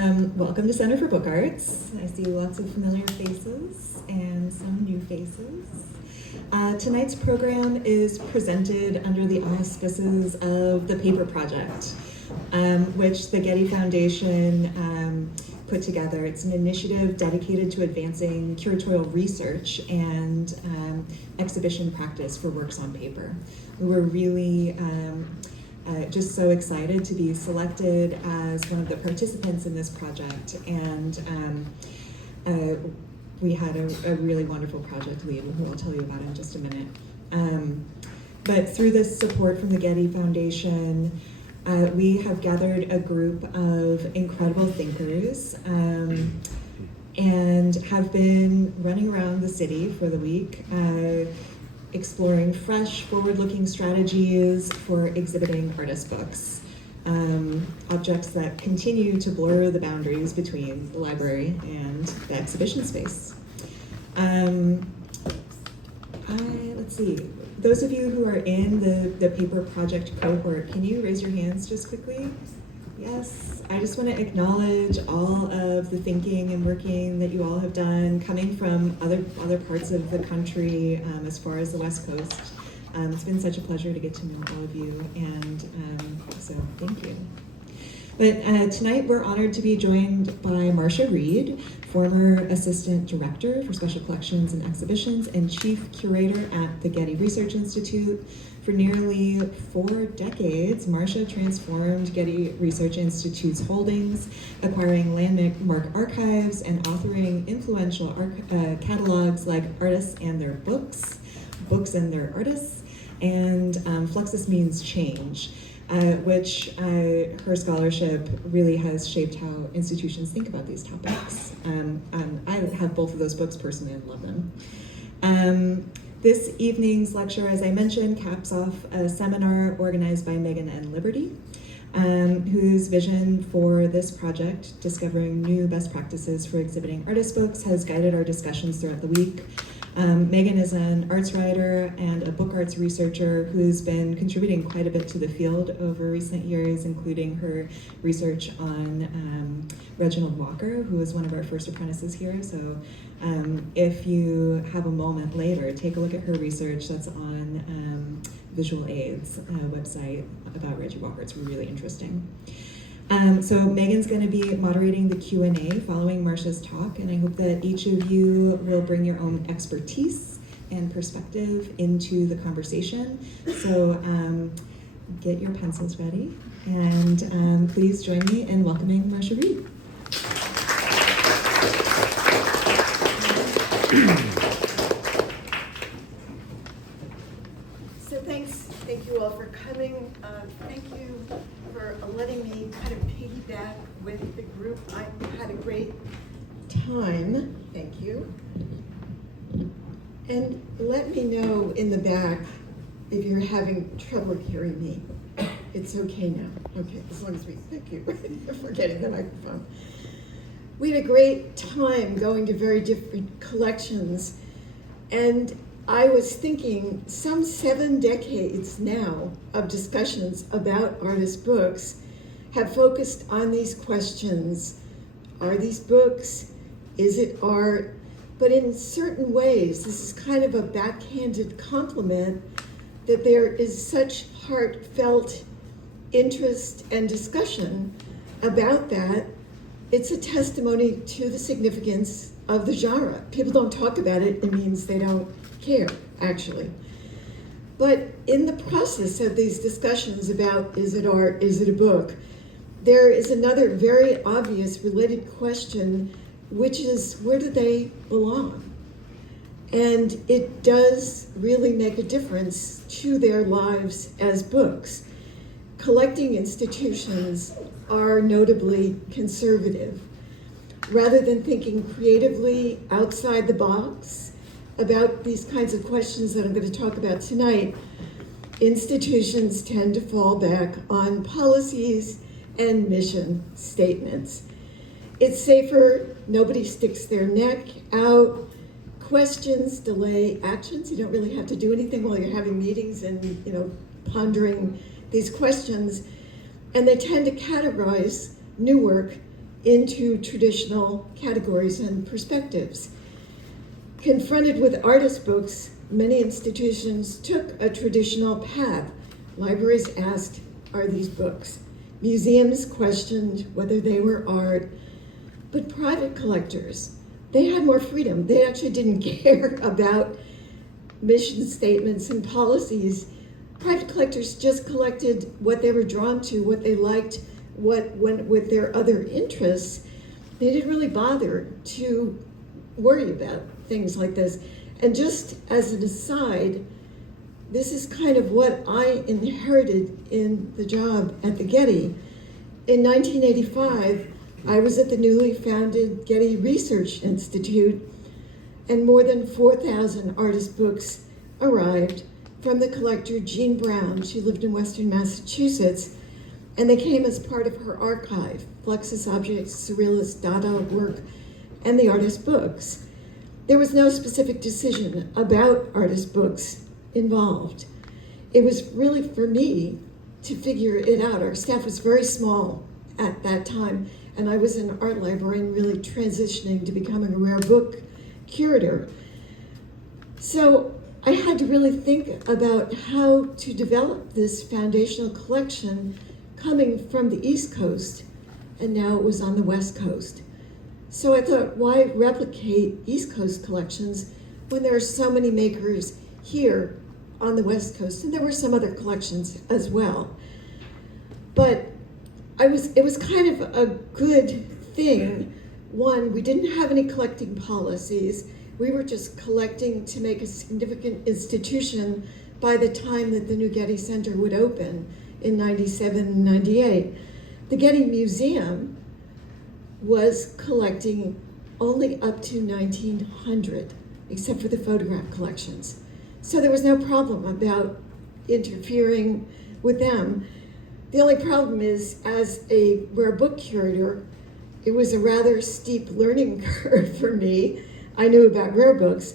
Welcome to Center for Book Arts. I see lots of familiar faces and some new faces. Tonight's program is presented under the auspices of the Paper Project, which the Getty Foundation put together. It's an initiative dedicated to advancing curatorial research and exhibition practice for works on paper. We were really just so excited to be selected as one of the participants in this project, and we had a really wonderful project lead who I'll tell you about in just a minute. But through this support from the Getty Foundation, we have gathered a group of incredible thinkers and have been running around the city for the week exploring fresh, forward-looking strategies for exhibiting artist books, objects that continue to blur the boundaries between the library and the exhibition space. Let's see, those of you who are in the Paper Project cohort, can you raise your hands just quickly? Yes, I just want to acknowledge all of the thinking and working that you all have done, coming from other parts of the country, as far as the West Coast. It's been such a pleasure to get to know all of you, and so thank you. But tonight we're honored to be joined by Marcia Reed, former Assistant Director for Special Collections and Exhibitions and Chief Curator at the Getty Research Institute. For nearly 4 decades, Marcia transformed Getty Research Institute's holdings, acquiring landmark archives and authoring influential catalogs like Artists and Their Books, Books and Their Artists, and Fluxus Means Change, which her scholarship really has shaped how institutions think about these topics. I have both of those books personally and love them. This evening's lecture, as I mentioned, caps off a seminar organized by Megan and Liberty, whose vision for this project, discovering new best practices for exhibiting artist books, has guided our discussions throughout the week. Megan is an arts writer and a book arts researcher who's been contributing quite a bit to the field over recent years, including her research on Reginald Walker, who was one of our first apprentices here. So if you have a moment later, take a look at her research that's on Visual Aid's website about Reggie Walker. It's really interesting. So Megan's going to be moderating the Q&A following Marcia's talk, and I hope that each of you will bring your own expertise and perspective into the conversation. So get your pencils ready, and please join me in welcoming Marcia Reed. So thank you all for coming. Thank you for letting me kind of piggyback with the group. I've had a great time. Thank you. And let me know in the back if you're having trouble hearing me. It's okay now. Okay, as long as thank you for getting the microphone. We had a great time going to very different collections, and I was thinking some 7 decades now of discussions about artist books have focused on these questions. Are these books? Is it art? But in certain ways, this is kind of a backhanded compliment that there is such heartfelt interest and discussion about that. It's a testimony to the significance of the genre. People don't talk about it, it means they don't care, actually. But in the process of these discussions about is it art, is it a book, there is another very obvious related question, which is where do they belong? And it does really make a difference to their lives as books. Collecting institutions are notably conservative. Rather than thinking creatively outside the box about these kinds of questions that I'm going to talk about tonight, institutions tend to fall back on policies and mission statements. It's safer, nobody sticks their neck out, questions delay actions. You don't really have to do anything while you're having meetings and pondering these questions. And they tend to categorize new work into traditional categories and perspectives. Confronted with artist books, many institutions took a traditional path. Libraries asked, are these books? Museums questioned whether they were art. But private collectors, they had more freedom. They actually didn't care about mission statements and policies. Private collectors just collected what they were drawn to, what they liked, what went with their other interests. They didn't really bother to worry about things like this. And just as an aside, this is kind of what I inherited in the job at the Getty. In 1985, I was at the newly founded Getty Research Institute, and more than 4,000 artist books arrived from the collector Jean Brown. She lived in Western Massachusetts, and they came as part of her archive, Fluxus Objects, Surrealist, Dada work, and the artist books. There was no specific decision about artist books involved. It was really for me to figure it out. Our staff was very small at that time, and I was an art librarian really transitioning to becoming a rare book curator. So I had to really think about how to develop this foundational collection coming from the East Coast, and now it was on the West Coast. So I thought, why replicate East Coast collections when there are so many makers here on the West Coast? And there were some other collections as well. But it was kind of a good thing. One, we didn't have any collecting policies. We were just collecting to make a significant institution by the time that the new Getty Center would open in 97 and 98. The Getty Museum was collecting only up to 1900, except for the photograph collections. So there was no problem about interfering with them. The only problem is, as a rare book curator, it was a rather steep learning curve for me. I knew about rare books,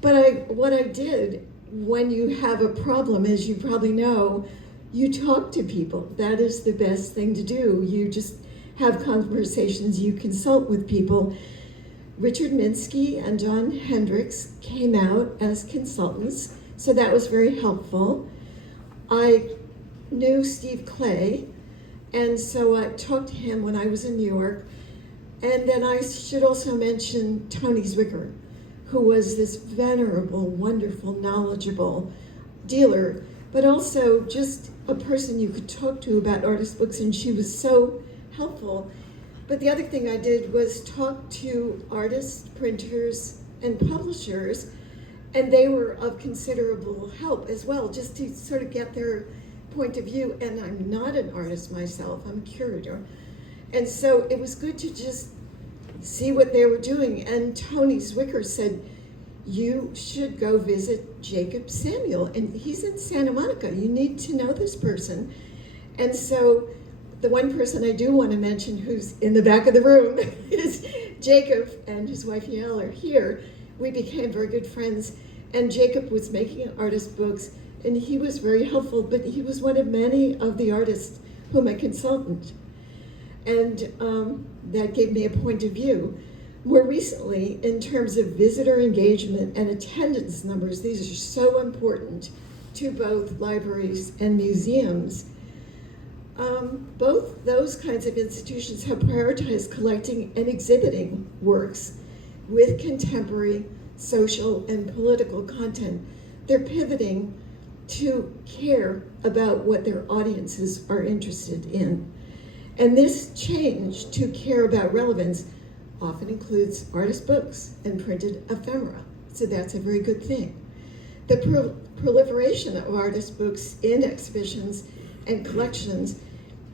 but what I did when you have a problem, as you probably know, you talk to people. That is the best thing to do. You just have conversations, you consult with people. Richard Minsky and John Hendricks came out as consultants, so that was very helpful. I knew Steve Clay, and so I talked to him when I was in New York. And then I should also mention Tony Zwicker, who was this venerable, wonderful, knowledgeable dealer, but also just a person you could talk to about artist books, and she was so helpful. But the other thing I did was talk to artists, printers, and publishers, and they were of considerable help as well, just to sort of get their point of view. And I'm not an artist myself, I'm a curator. And so it was good to just see what they were doing. And Tony Zwicker said, you should go visit Jacob Samuel, and he's in Santa Monica. You need to know this person. And so the one person I do want to mention who's in the back of the room is Jacob, and his wife Yael are here. We became very good friends, and Jacob was making artist books, and he was very helpful, but he was one of many of the artists whom I consulted. And that gave me a point of view. More recently, in terms of visitor engagement and attendance numbers, these are so important to both libraries and museums. Both those kinds of institutions have prioritized collecting and exhibiting works with contemporary social and political content. They're pivoting to care about what their audiences are interested in. And this change to care about relevance often includes artist books and printed ephemera. So that's a very good thing. The proliferation of artist books in exhibitions and collections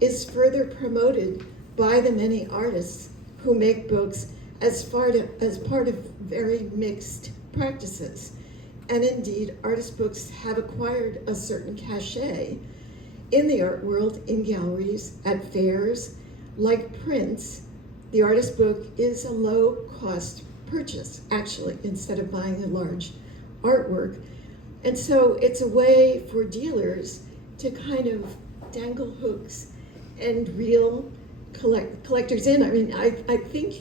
is further promoted by the many artists who make books as part of very mixed practices. And indeed, artist books have acquired a certain cachet in the art world, in galleries, at fairs. Like prints, the artist book is a low-cost purchase, actually, instead of buying a large artwork. And so it's a way for dealers to kind of dangle hooks and reel collectors in. I mean, I think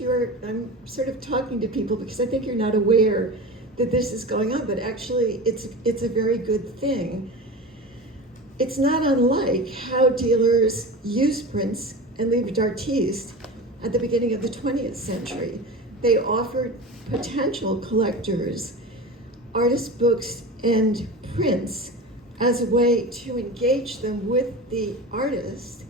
I'm sort of talking to people because I think you're not aware that this is going on, but actually it's a very good thing. It's not unlike how dealers used prints and livre d'artistes at the beginning of the 20th century. They offered potential collectors artist books and prints as a way to engage them with the artist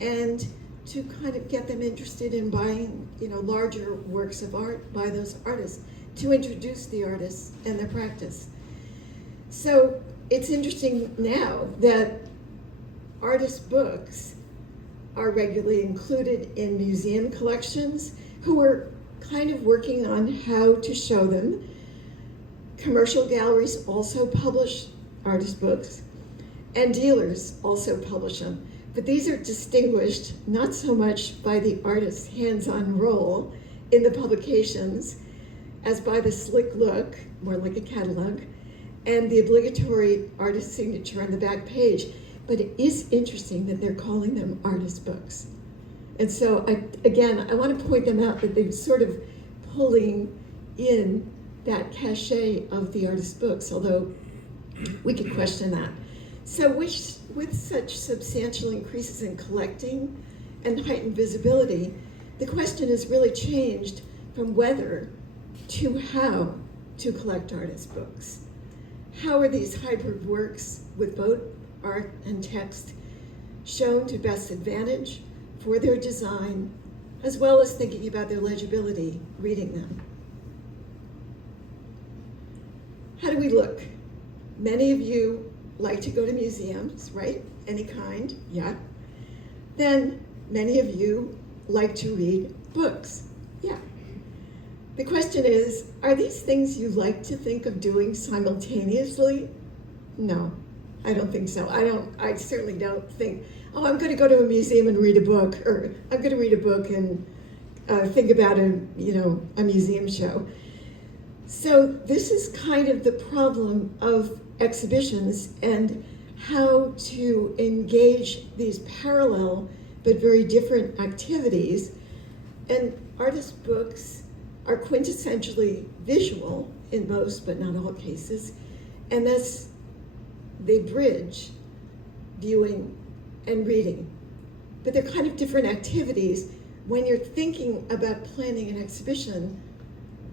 and to kind of get them interested in buying, larger works of art by those artists, to introduce the artists and their practice. So it's interesting now that artist books are regularly included in museum collections, who are kind of working on how to show them. Commercial galleries also publish artist books, and dealers also publish them. But these are distinguished not so much by the artist's hands-on role in the publications as by the slick look, more like a catalog, and the obligatory artist signature on the back page. But it is interesting that they're calling them artist books. And so, I want to point them out, that they're sort of pulling in that cachet of the artist books, although we could question that. So with such substantial increases in collecting and heightened visibility, the question has really changed from whether to how to collect artist books. How are these hybrid works with both art and text shown to best advantage for their design, as well as thinking about their legibility reading them? How do we look? Many of you like to go to museums, right? Any kind, yeah. Then many of you like to read books, yeah. The question is, are these things you like to think of doing simultaneously? No, I don't think so. I certainly don't think, oh, I'm gonna go to a museum and read a book, or I'm gonna read a book and think about a museum show. So this is kind of the problem of exhibitions and how to engage these parallel but very different activities. And artist books are quintessentially visual in most but not all cases, and thus they bridge viewing and reading. But they're kind of different activities. When you're thinking about planning an exhibition,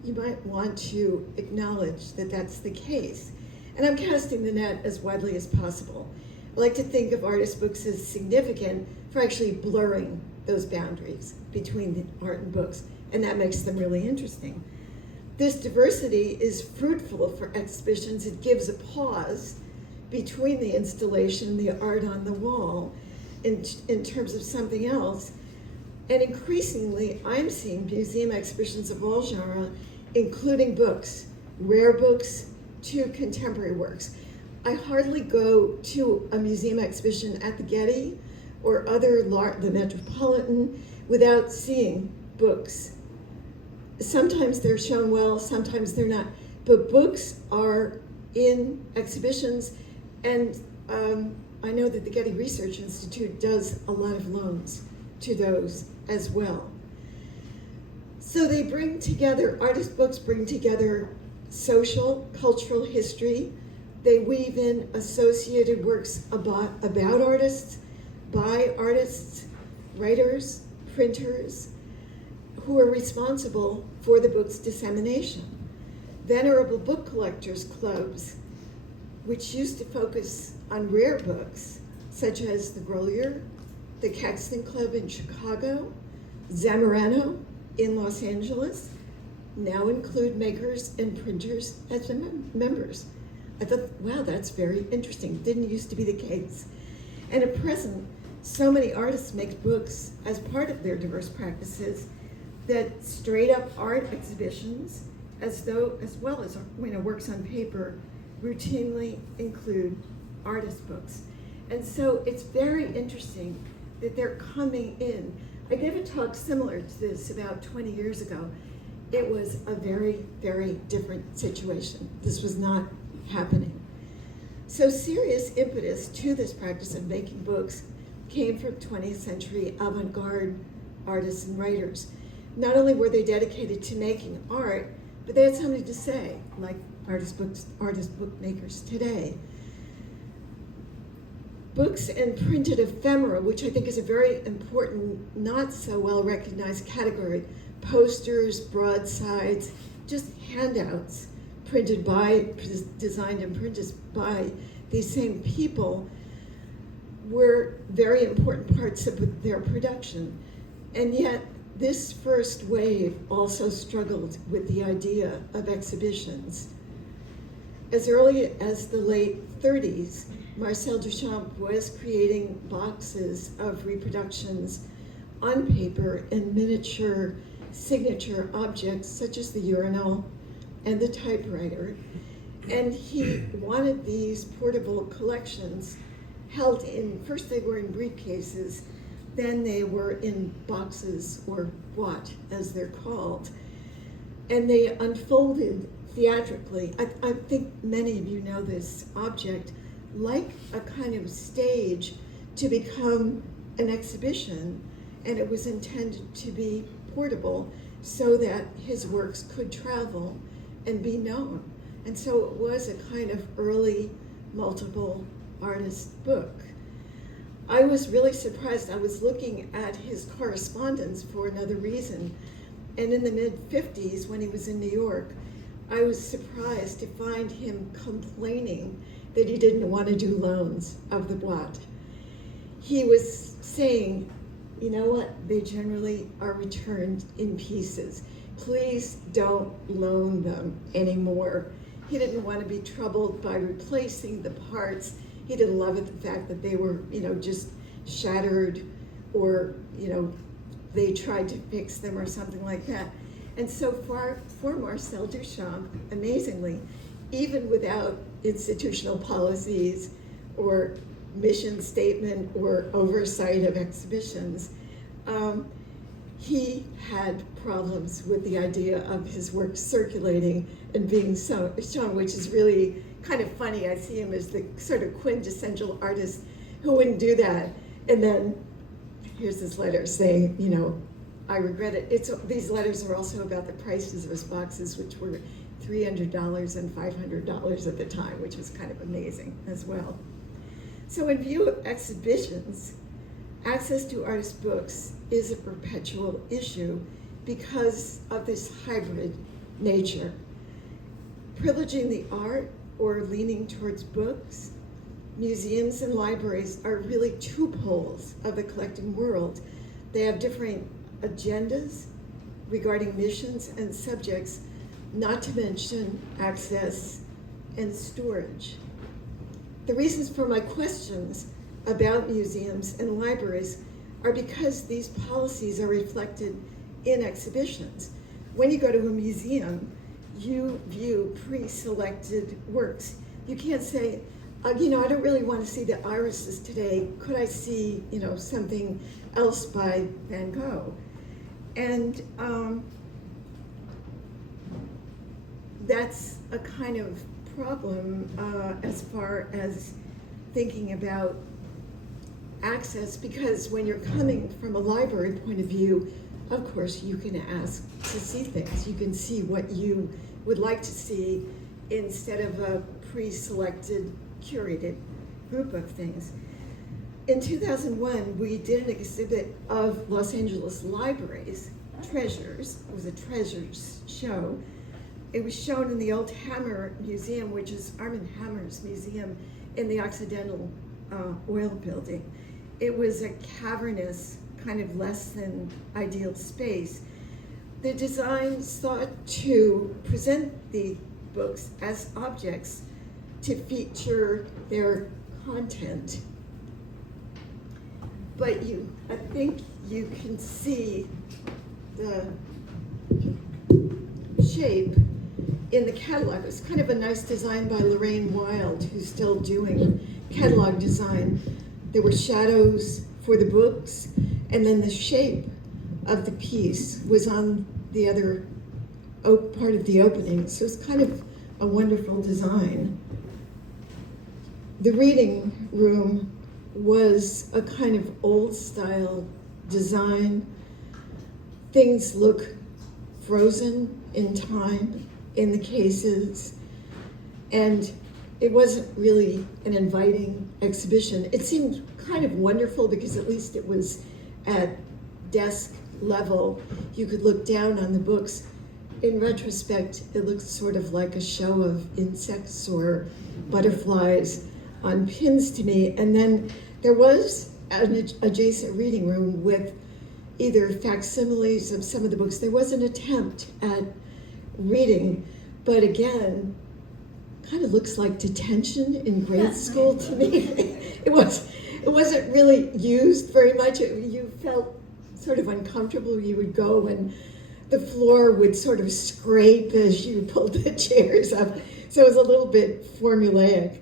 you might want to acknowledge that that's the case. And I'm casting the net as widely as possible. I like to think of artist books as significant for actually blurring those boundaries between the art and books, and that makes them really interesting. This diversity is fruitful for exhibitions. It gives a pause between the installation, the art on the wall, in terms of something else. And increasingly, I'm seeing museum exhibitions of all genres, including books, rare books to contemporary works. I hardly go to a museum exhibition at the Getty or the Metropolitan without seeing books. Sometimes they're shown well, sometimes they're not, but books are in exhibitions, and I know that the Getty Research Institute does a lot of loans to those as well. So they bring together, artist books bring together social, cultural history. They weave in associated works about artists, by artists, writers, printers, who are responsible for the book's dissemination. Venerable book collectors clubs, which used to focus on rare books, such as the Grolier, the Caxton Club in Chicago, Zamorano in Los Angeles, now include makers and printers as members. I thought, wow, that's very interesting. Didn't used to be the case. And at present, so many artists make books as part of their diverse practices that straight up art exhibitions, as well as works on paper, routinely include artist books. And so it's very interesting that they're coming in. I gave a talk similar to this about 20 years ago. It was a very, very different situation. This was not happening. So serious impetus to this practice of making books came from 20th century avant-garde artists and writers. Not only were they dedicated to making art, but they had something to say, like artist bookmakers today. Books and printed ephemera, which I think is a very important, not so well recognized category. Posters, broadsides, just handouts printed by, designed and printed by these same people, were very important parts of their production. And yet, this first wave also struggled with the idea of exhibitions. As early as the late 30s, Marcel Duchamp was creating boxes of reproductions on paper and miniature signature objects such as the urinal and the typewriter. And he wanted these portable collections held in, first they were in briefcases, then they were in boxes, or boîtes as they're called. And they unfolded theatrically. I think many of you know this object, like a kind of stage to become an exhibition, and it was intended to be portable so that his works could travel and be known. And so it was a kind of early multiple artist book. I was really surprised. I was looking at his correspondence for another reason, and in the mid-50s, when he was in New York, I was surprised to find him complaining that he didn't want to do loans of the boîte. He was saying, you know what, they generally are returned in pieces. Please don't loan them anymore. He didn't want to be troubled by replacing the parts. He didn't love it, the fact that they were, just shattered, or, they tried to fix them or something like that. And so for Marcel Duchamp, amazingly, even without institutional policies or mission statement or oversight of exhibitions, he had problems with the idea of his work circulating and being shown, which is really kind of funny. I see him as the sort of quintessential artist who wouldn't do that. And then here's this letter saying, I regret it. These letters are also about the prices of his boxes, which were $300 and $500 at the time, which was kind of amazing as well. So in view of exhibitions, access to artist books is a perpetual issue because of this hybrid nature. Privileging the art or leaning towards books, museums and libraries are really two poles of the collecting world. They have different agendas regarding missions and subjects, not to mention access and storage. The reasons for my questions about museums and libraries are because these policies are reflected in exhibitions. When you go to a museum, you view pre-selected works. You can't say, I don't really want to see the irises today. Could I see, something else by Van Gogh? And that's a kind of problem as far as thinking about access, because when you're coming from a library point of view, of course you can ask to see things. You can see what you would like to see instead of a pre-selected, curated group of things. In 2001, we did an exhibit of Los Angeles libraries, Treasures. It was a treasures show. It was shown in the Old Hammer Museum, which is Armand Hammer's museum in the Occidental Oil Building. It was a cavernous, kind of less than ideal space. The design sought to present the books as objects to feature their content. But I think you can see the shape in the catalog. It's kind of a nice design by Lorraine Wild, who's still doing catalog design. There were shadows for the books, and then the shape of the piece was on the other part of the opening. So it's kind of a wonderful design. The reading room was a kind of old style design. things look frozen in time in the cases, and it wasn't really an inviting exhibition. It seemed kind of wonderful because at least it was at desk level. You could look down on the books. In retrospect, it looks sort of like a show of insects or butterflies on pins to me. And then there was an adjacent reading room with either facsimiles of some of the books. There was an attempt at reading, but again, kind of looks like detention in grade school to me. It wasn't really used very much. You felt sort of uncomfortable. You would go and the floor would sort of scrape as you pulled the chairs up. So it was a little bit formulaic.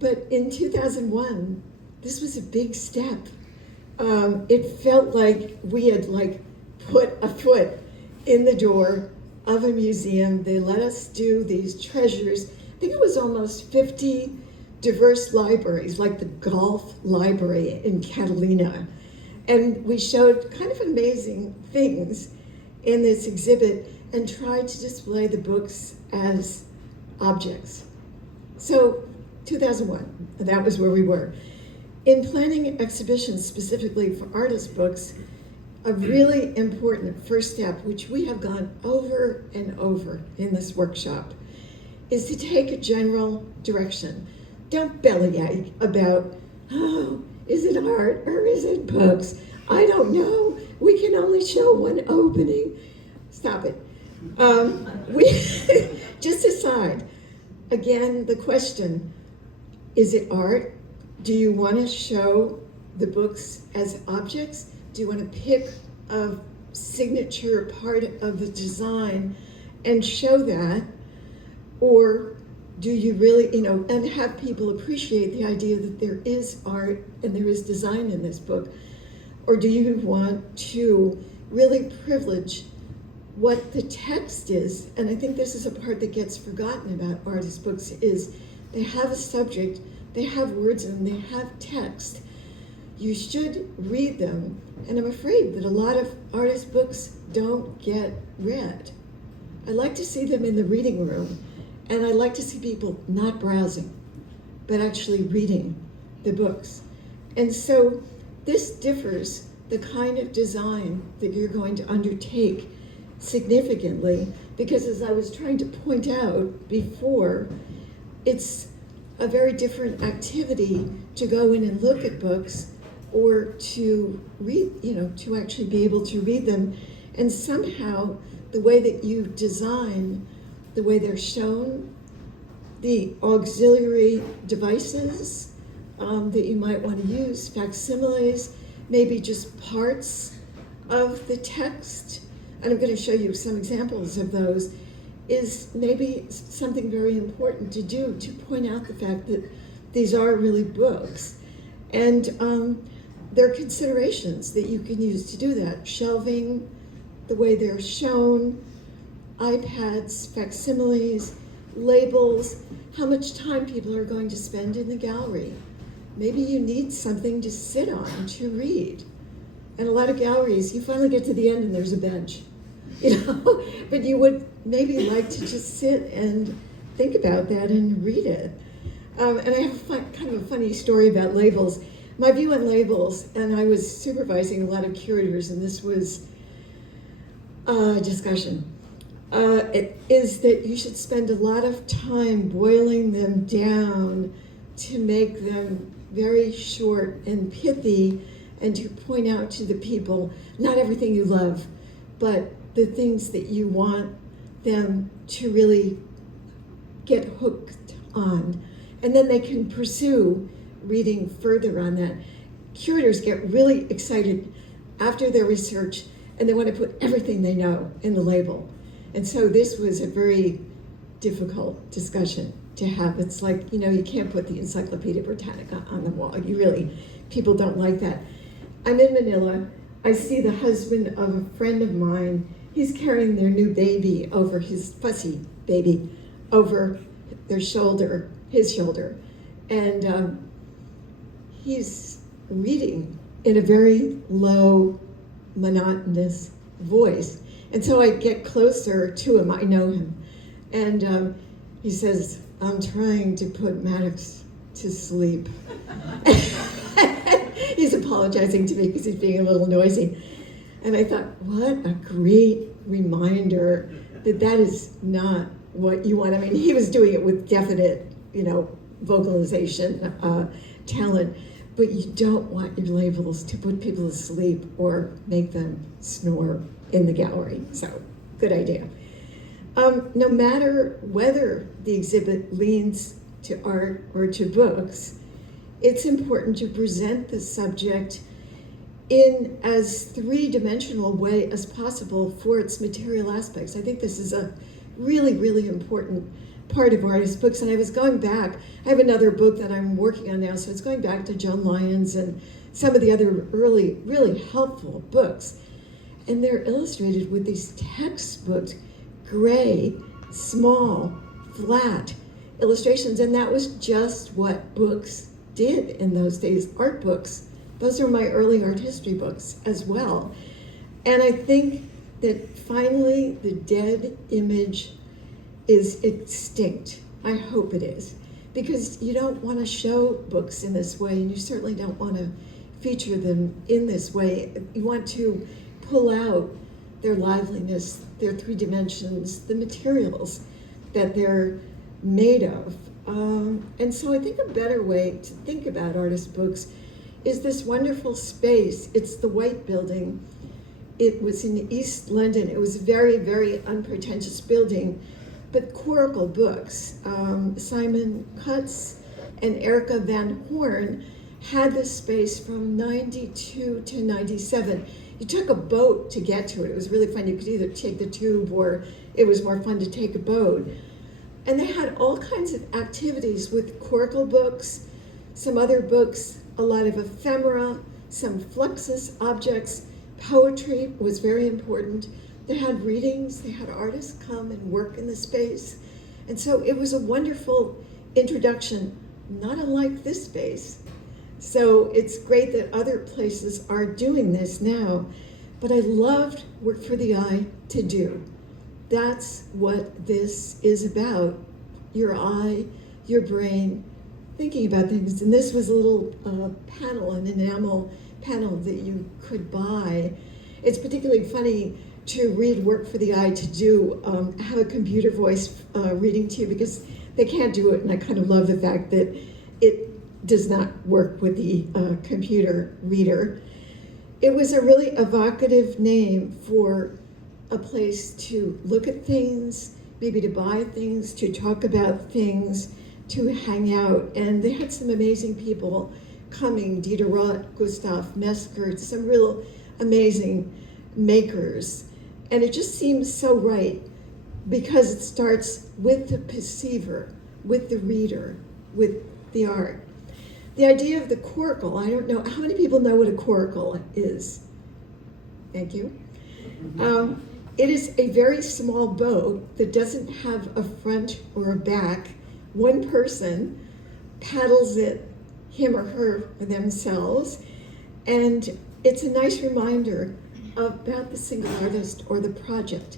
But in 2001, this was a big step. It felt like we had put a foot in the door of a museum. They let us do these treasures. I think it was almost 50 diverse libraries, like the Golf Library in Catalina. And we showed kind of amazing things in this exhibit and tried to display the books as objects. So 2001, that was where we were. In planning exhibitions specifically for artist books, a really important first step, which we have gone over and over in this workshop, is to take a general direction. Don't bellyache about, oh, is it art or is it books? I don't know. We can only show one opening. Stop it. We just decide. Again, the question, is it art? Do you want to show the books as objects? Do you want to pick a signature part of the design and show that? Or do you really, and have people appreciate the idea that there is art and there is design in this book? Or do you want to really privilege what the text is? And I think this is a part that gets forgotten about artist books, is they have a subject, they have words, and they have text. You should read them, and I'm afraid that a lot of artist books don't get read. I like to see them in the reading room, and I like to see people not browsing, but actually reading the books. And so this differs the kind of design that you're going to undertake significantly, because as I was trying to point out before, it's a very different activity to go in and look at books or to read, to actually be able to read them. And somehow the way that you design, the way they're shown, the auxiliary devices that you might want to use, facsimiles, maybe just parts of the text, and I'm going to show you some examples of those, is maybe something very important to do, to point out the fact that these are really books. And there are considerations that you can use to do that. Shelving, the way they're shown, iPads, facsimiles, labels, how much time people are going to spend in the gallery. Maybe you need something to sit on to read. And a lot of galleries, you finally get to the end and there's a bench, but you would maybe like to just sit and think about that and read it. And I have kind of a funny story about labels. My view on labels, and I was supervising a lot of curators, and this was a discussion, it is that you should spend a lot of time boiling them down to make them very short and pithy, and to point out to the people, not everything you love, but the things that you want them to really get hooked on. And then they can pursue reading further on that. Curators get really excited after their research, and they want to put everything they know in the label. And so this was a very difficult discussion to have. It's like, you can't put the Encyclopedia Britannica on the wall. People don't like that. I'm in Manila. I see the husband of a friend of mine. He's carrying their new baby over, his fussy baby, over their shoulder, his shoulder. And he's reading in a very low, monotonous voice. And so I get closer to him, I know him. And he says, I'm trying to put Maddox to sleep. He's apologizing to me because he's being a little noisy. And I thought, what a great reminder that that is not what you want. I mean, he was doing it with definite, vocalization talent, but you don't want your labels to put people to sleep or make them snore in the gallery. So, good idea. No matter whether the exhibit leans to art or to books, it's important to present the subject in as three-dimensional way as possible for its material aspects. I think this is a really, really important part of artist books. And I was going back, I have another book that I'm working on now, so it's going back to Joan Lyons and some of the other early, really helpful books. And they're illustrated with these textbooks, gray, small, flat illustrations. And that was just what books did in those days, art books. Those are my early art history books as well. And I think that finally the dead image is extinct. I hope it is. Because you don't want to show books in this way, and you certainly don't want to feature them in this way. You want to pull out their liveliness, their three dimensions, the materials that they're made of. And so I think a better way to think about artist books is this wonderful space. It's the White Building. It was in East London. It was a very, very unpretentious building, but Coracle Books. Simon Cutts and Erica Van Horn had this space from 92 to 97. You took a boat to get to it. It was really fun. You could either take the tube or it was more fun to take a boat. And they had all kinds of activities with Coracle books, some other books, a lot of ephemera, some Fluxus objects. Poetry was very important. They had readings, they had artists come and work in the space. And so it was a wonderful introduction, not unlike this space. So it's great that other places are doing this now, but I loved Work for the Eye to do. That's what this is about, your eye, your brain, thinking about things. And this was a little panel, an enamel panel that you could buy. It's particularly funny to read Work for the Eye to do, have a computer voice reading to you because they can't do it. And I kind of love the fact that it does not work with the computer reader. It was a really evocative name for a place to look at things, maybe to buy things, to talk about things, to hang out. And they had some amazing people coming, Dieter Roth, Gustav Mesker, some real amazing makers. And it just seems so right because it starts with the perceiver, with the reader, with the art. The idea of the coracle, I don't know, how many people know what a coracle is? Thank you. It is a very small boat that doesn't have a front or a back. One person paddles it, him or her, or themselves, and it's a nice reminder about the single artist or the project.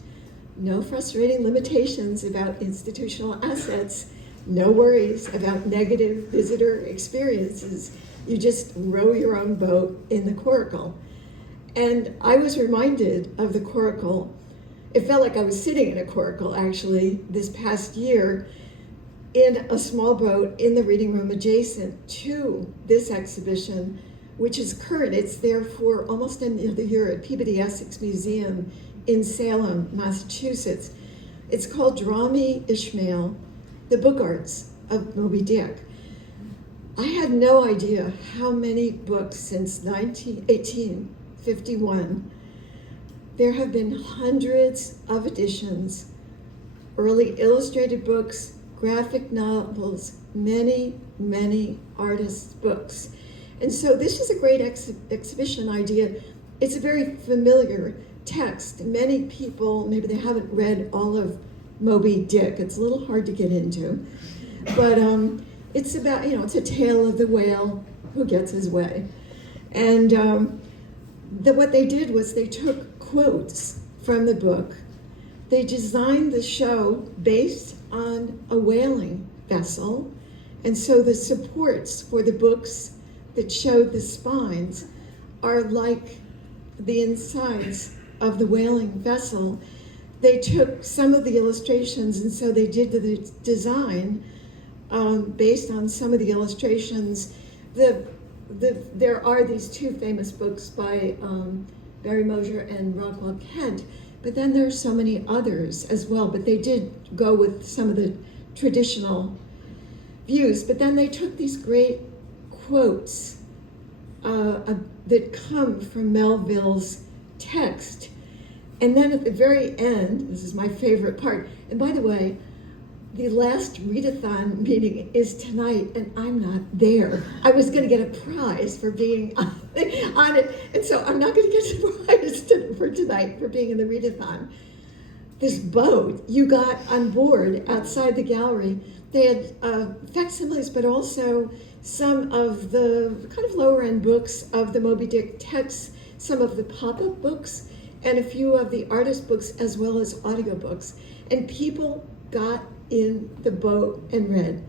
No frustrating limitations about institutional assets, no worries about negative visitor experiences. You just row your own boat in the coracle. And I was reminded of the coracle. It felt like I was sitting in a coracle, actually, this past year in a small boat in the reading room adjacent to this exhibition, which is current. It's there for almost another year at Peabody Essex Museum in Salem, Massachusetts. It's called Draw Me, Ishmael, the Book Arts of Moby Dick. I had no idea how many books since 1851. There have been hundreds of editions, early illustrated books, graphic novels, many, many artists' books. And so this is a great exhibition idea. It's a very familiar text. Many people, maybe they haven't read all of Moby Dick. It's a little hard to get into. But it's about, it's a tale of the whale who gets his way. And what they did was they took quotes from the book. They designed the show based on a whaling vessel, and so the supports for the books that showed the spines are like the insides of the whaling vessel. They took some of the illustrations, and so they did the design based on some of the illustrations. There are these two famous books by Barry Mosher and Rockwell Kent, but then there's so many others as well, but they did go with some of the traditional views. But then they took these great quotes that come from Melville's text. And then at the very end, this is my favorite part, and by the way, the last readathon meeting is tonight, and I'm not there. I was going to get a prize for being on it, and so I'm not going to get a prize for tonight for being in the readathon. This boat you got on board outside the gallery, they had facsimiles, but also some of the kind of lower end books of the Moby Dick texts, some of the pop-up books, and a few of the artist books, as well as audiobooks. And people got in the boat and read.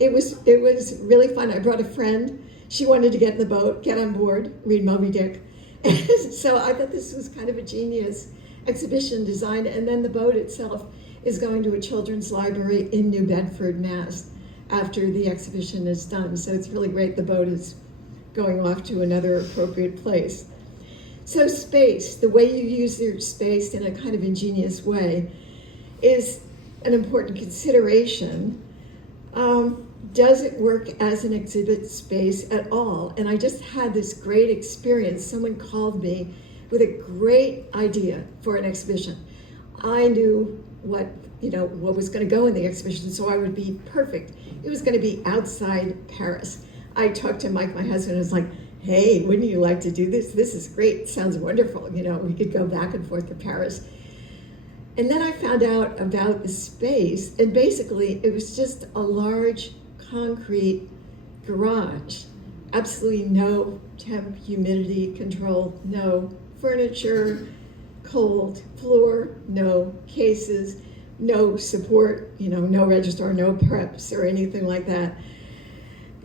It was really fun. I brought a friend. She wanted to get in the boat, get on board, read Moby Dick. And so I thought this was kind of a genius exhibition design. And then the boat itself is going to a children's library in New Bedford, Mass, after the exhibition is done. So it's really great. The boat is going off to another appropriate place. So space, the way you use your space in a kind of ingenious way, is an important consideration. Does it work as an exhibit space at all? And I just had this great experience. Someone called me with a great idea for an exhibition. I knew what was going to go in the exhibition, so I would be perfect. It was going to be outside Paris. I talked to Mike, my husband, and was like, hey, wouldn't you like to do this? This is great. Sounds wonderful. We could go back and forth to Paris. And then I found out about the space, and basically it was just a large concrete garage. Absolutely no temp, humidity control, no furniture, cold floor, no cases, no support, no registrar, no preps or anything like that.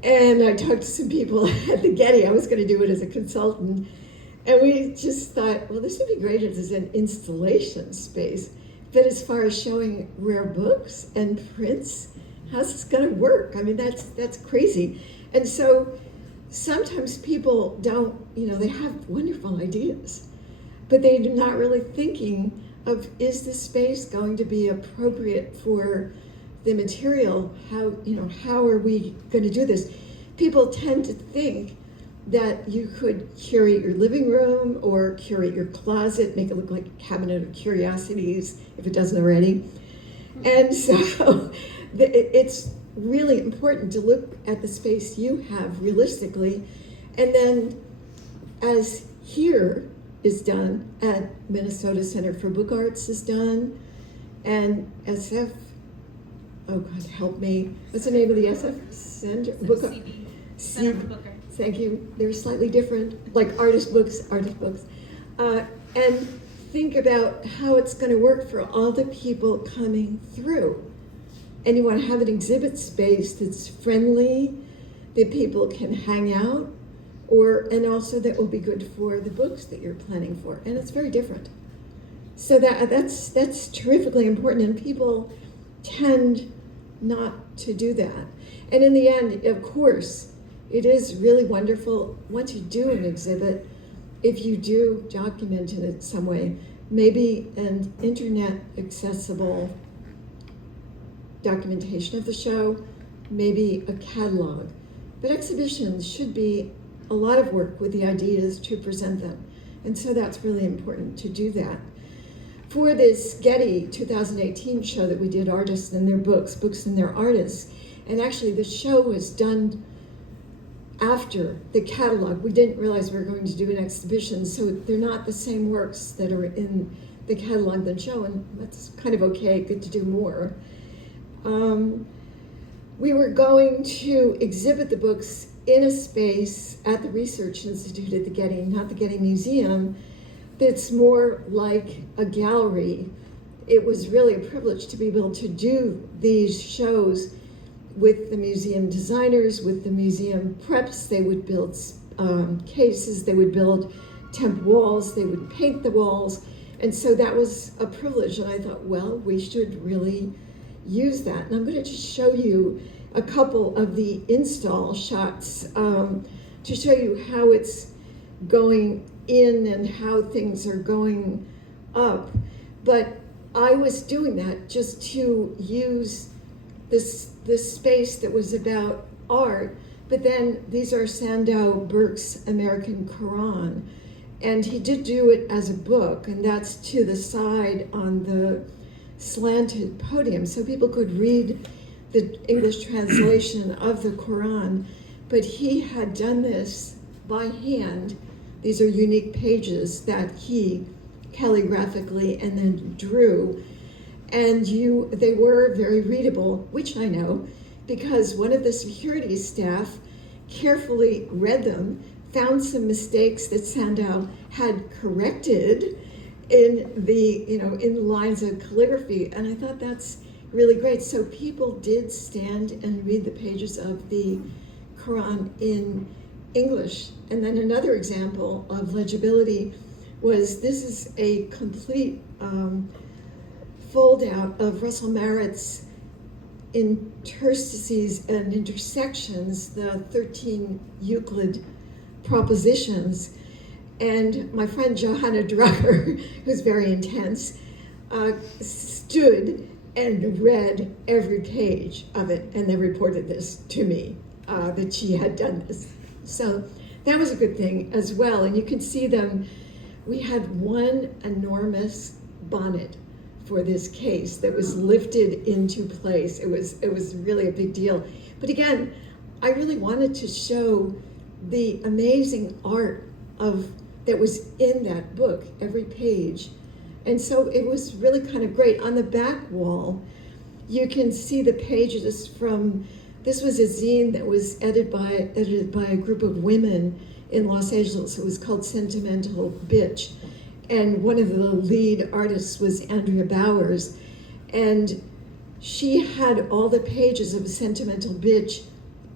And I talked to some people at the Getty. I was going to do it as a consultant. And we just thought, well, this would be great as an installation space. But as far as showing rare books and prints, how's this going to work? I mean, that's crazy. And so sometimes people don't, they have wonderful ideas, but they're not really thinking of, is this space going to be appropriate for the material? How are we going to do this? People tend to think that you could curate your living room or curate your closet, make it look like a cabinet of curiosities if it doesn't already. And so it's really important to look at the space you have realistically. And then as here is done at Minnesota Center for Book Arts is done, and SF, oh God, help me. What's the name of the SF Center? Center for Book Arts. Thank you. They're slightly different, like artist books. And think about how it's going to work for all the people coming through. And you want to have an exhibit space that's friendly, that people can hang out, and also that will be good for the books that you're planning for. And it's very different. So that's terrifically important, and people tend not to do that. And in the end, of course, it is really wonderful once you do an exhibit, if you do document it in some way, maybe an internet accessible documentation of the show, maybe a catalog. But exhibitions should be a lot of work with the ideas to present them. And so that's really important to do that. For this Getty 2018 show that we did, Artists and Their Books, Books and Their Artists, and actually the show was done after the catalog. We didn't realize we were going to do an exhibition, so they're not the same works that are in the catalog than show, and that's kind of okay, good to do more. We were going to exhibit the books in a space at the Research Institute at the Getty, not the Getty Museum, that's more like a gallery. It was really a privilege to be able to do these shows with the museum designers, with the museum preps. They would build cases, they would build temp walls, they would paint the walls. And so that was a privilege. And I thought, well, we should really use that. And I'm going to just show you a couple of the install shots to show you how it's going in and how things are going up. But I was doing that just to use this space that was about art. But then these are Sandow Burke's American Quran. And he did do it as a book, and that's to the side on the slanted podium, so people could read the English translation of the Quran. But he had done this by hand. These are unique pages that he calligraphically and then drew. And they were very readable, which I know, because one of the security staff carefully read them, found some mistakes that Sandow had corrected in in lines of calligraphy. And I thought that's really great. So people did stand and read the pages of the Quran in English. And then another example of legibility was, this is a complete fold out of Russell Merritt's interstices and intersections, the 13 Euclid propositions. And my friend Johanna Drucker, who's very intense, stood and read every page of it, and then reported this to me, that she had done this. So that was a good thing as well. And you can see them. We had one enormous bonnet for this case that was lifted into place. It was really a big deal. But again, I really wanted to show the amazing art that was in that book, every page. And so it was really kind of great. On the back wall, you can see the pages from, this was a zine that was edited by a group of women in Los Angeles. It was called Sentimental Bitch. And one of the lead artists was Andrea Bowers. And she had all the pages of Sentimental Bitch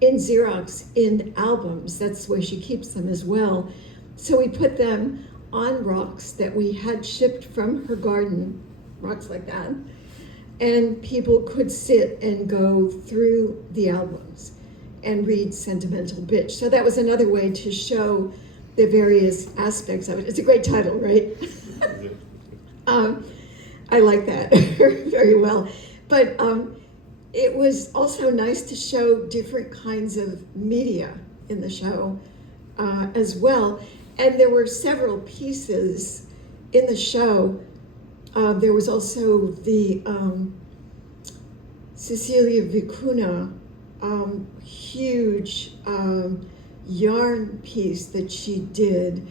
in Xerox in albums. That's the way she keeps them as well. So we put them on rocks that we had shipped from her garden, rocks like that. And people could sit and go through the albums and read Sentimental Bitch. So that was another way to show the various aspects of it. It's a great title, right? I like that very well. But it was also nice to show different kinds of media in the show as well. And there were several pieces in the show. There was also the Cecilia Vicuna huge yarn piece that she did.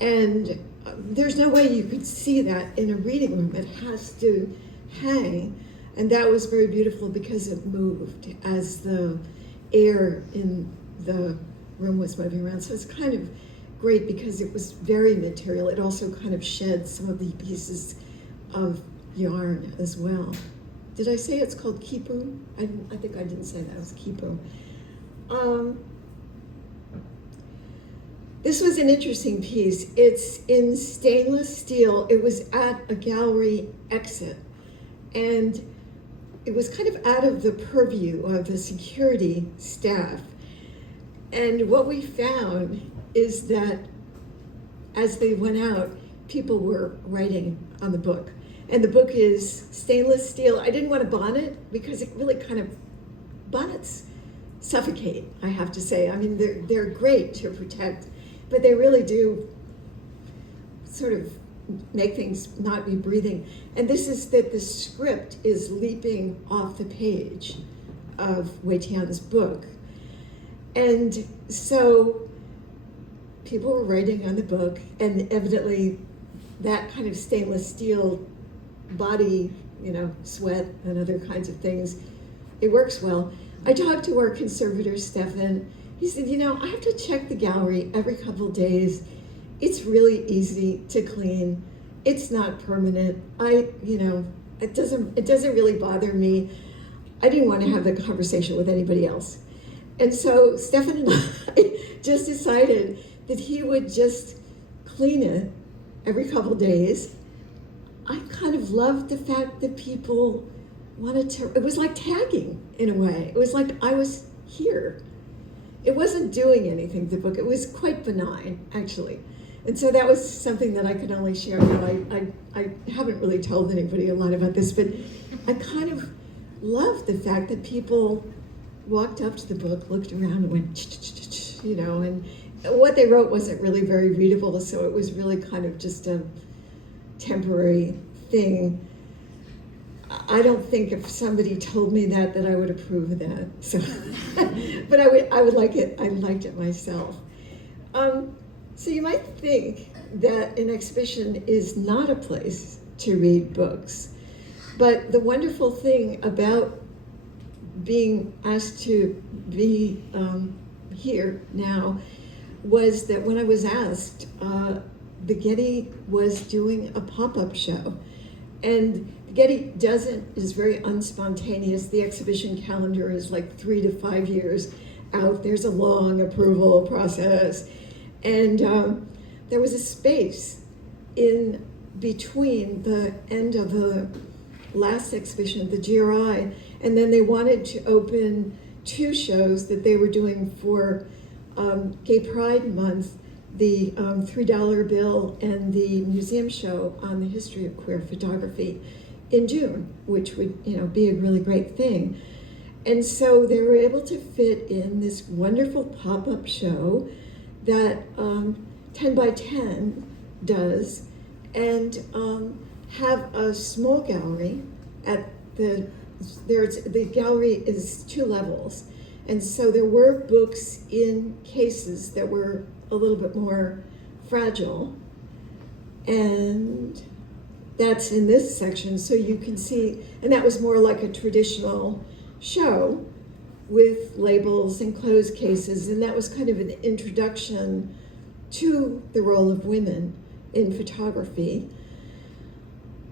And there's no way you could see that in a reading room. It has to hang. And that was very beautiful because it moved as the air in the room was moving around. So it's kind of great because it was very material. It also kind of shed some of the pieces of yarn as well. Did I say it's called Kipu? I think I didn't say that, it was Kipu. This was an interesting piece. It's in stainless steel. It was at a gallery exit. And it was kind of out of the purview of the security staff. And what we found is that as they went out, people were writing on the book. And the book is stainless steel. I didn't want to bonnet because it really kind of, bonnets suffocate, I have to say. I mean, they're great to protect, but they really do sort of make things not be breathing. And this is that the script is leaping off the page of Wei Tian's book. And so people were writing on the book, and evidently that kind of stainless steel body, sweat and other kinds of things, it works well. I talked to our conservator, Stefan. He said, I have to check the gallery every couple of days It's really easy to clean. It's not permanent. It doesn't really bother me. I didn't want to have the conversation with anybody else. And so Stefan and I just decided that he would just clean it every couple days. I kind of loved the fact that people wanted to, it was like tagging in a way. It was like I was here. It wasn't doing anything, the book. It was quite benign, actually. And so that was something that I could only share. I haven't really told anybody a lot about this, but I kind of loved the fact that people walked up to the book, looked around and went, and what they wrote wasn't really very readable, so it was really kind of just a temporary thing. I don't think if somebody told me that I would approve of that. So, but I would like it. I liked it myself. So you might think that an exhibition is not a place to read books, but the wonderful thing about being asked to be here now was that when I was asked, the Getty was doing a pop-up show, and Getty is very unspontaneous. The exhibition calendar is like 3 to 5 years out. There's a long approval process. And there was a space in between the end of the last exhibition, the GRI, and then they wanted to open 2 shows that they were doing for Gay Pride Month, the $3 bill and the museum show on the history of queer photography in June, which would be a really great thing. And so they were able to fit in this wonderful pop-up show that 10 by 10 does, and have a small gallery at the gallery is 2 levels, and so there were books in cases that were a little bit more fragile, and that's in this section, so you can see, and that was more like a traditional show with labels and closed cases, and that was kind of an introduction to the role of women in photography.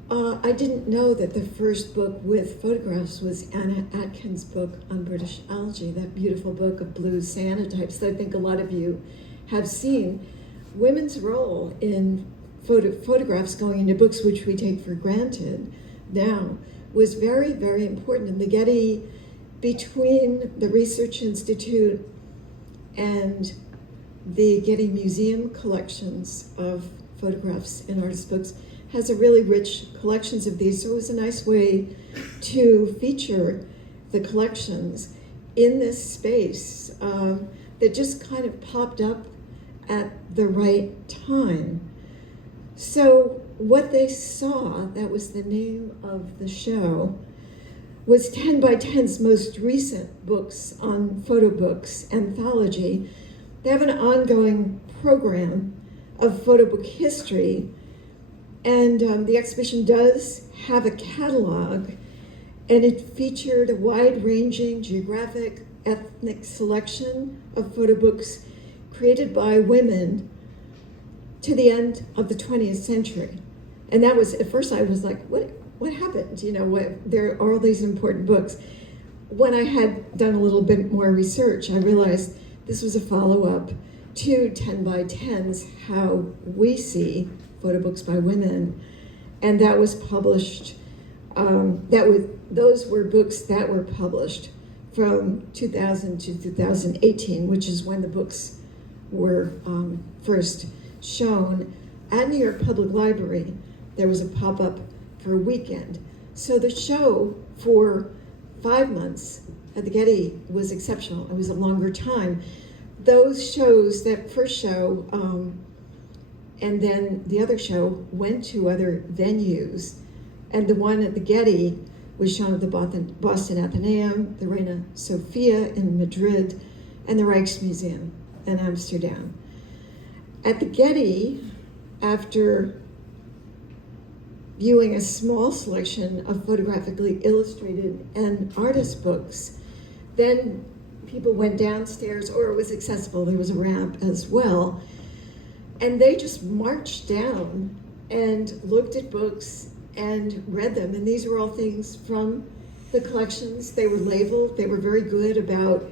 I didn't know that the first book with photographs was Anna Atkins' book on British algae, that beautiful book of blue cyanotypes that I think a lot of you have seen. Women's role in photographs going into books, which we take for granted now, was very, very important. And the Getty, between the Research Institute and the Getty Museum collections of photographs and artist books, has a really rich collections of these. So it was a nice way to feature the collections in this space that just kind of popped up at the right time. So what they saw, that was the name of the show, was 10 by 10's most recent books on photo books anthology. They have an ongoing program of photo book history, and the exhibition does have a catalog, and it featured a wide-ranging geographic, ethnic selection of photo books created by women to the end of the 20th century. And that was, at first I was like, what happened? There are all these important books. When I had done a little bit more research, I realized this was a follow-up to 10 by 10's How We See Photo Books by Women. And that was published, those were books that were published from 2000 to 2018, which is when the books were first shown. At New York Public Library, there was a pop-up for a weekend. So the show for 5 months at the Getty was exceptional. It was a longer time. Those shows, that first show, and then the other show went to other venues. And the one at the Getty was shown at the Boston Athenaeum, the Reina Sofia in Madrid, and the Rijksmuseum in Amsterdam. At the Getty, after viewing a small selection of photographically illustrated and artist books, then people went downstairs, or it was accessible, there was a ramp as well, And they just marched down and looked at books and read them. And these were all things from the collections. They were labeled. They were very good about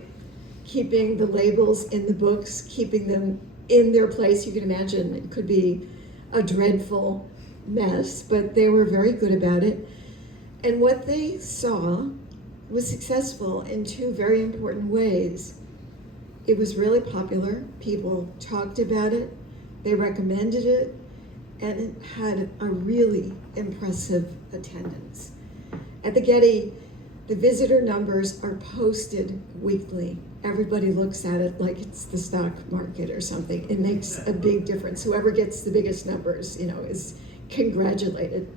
keeping the labels in the books, keeping them in their place. You can imagine it could be a dreadful mess, but they were very good about it. And what they saw was successful in two very important ways. It was really popular. People talked about it. They recommended it. And it had a really impressive attendance. At the Getty, the visitor numbers are posted weekly. Everybody looks at it like it's the stock market or something. It makes a big difference. Whoever gets the biggest numbers, is congratulated.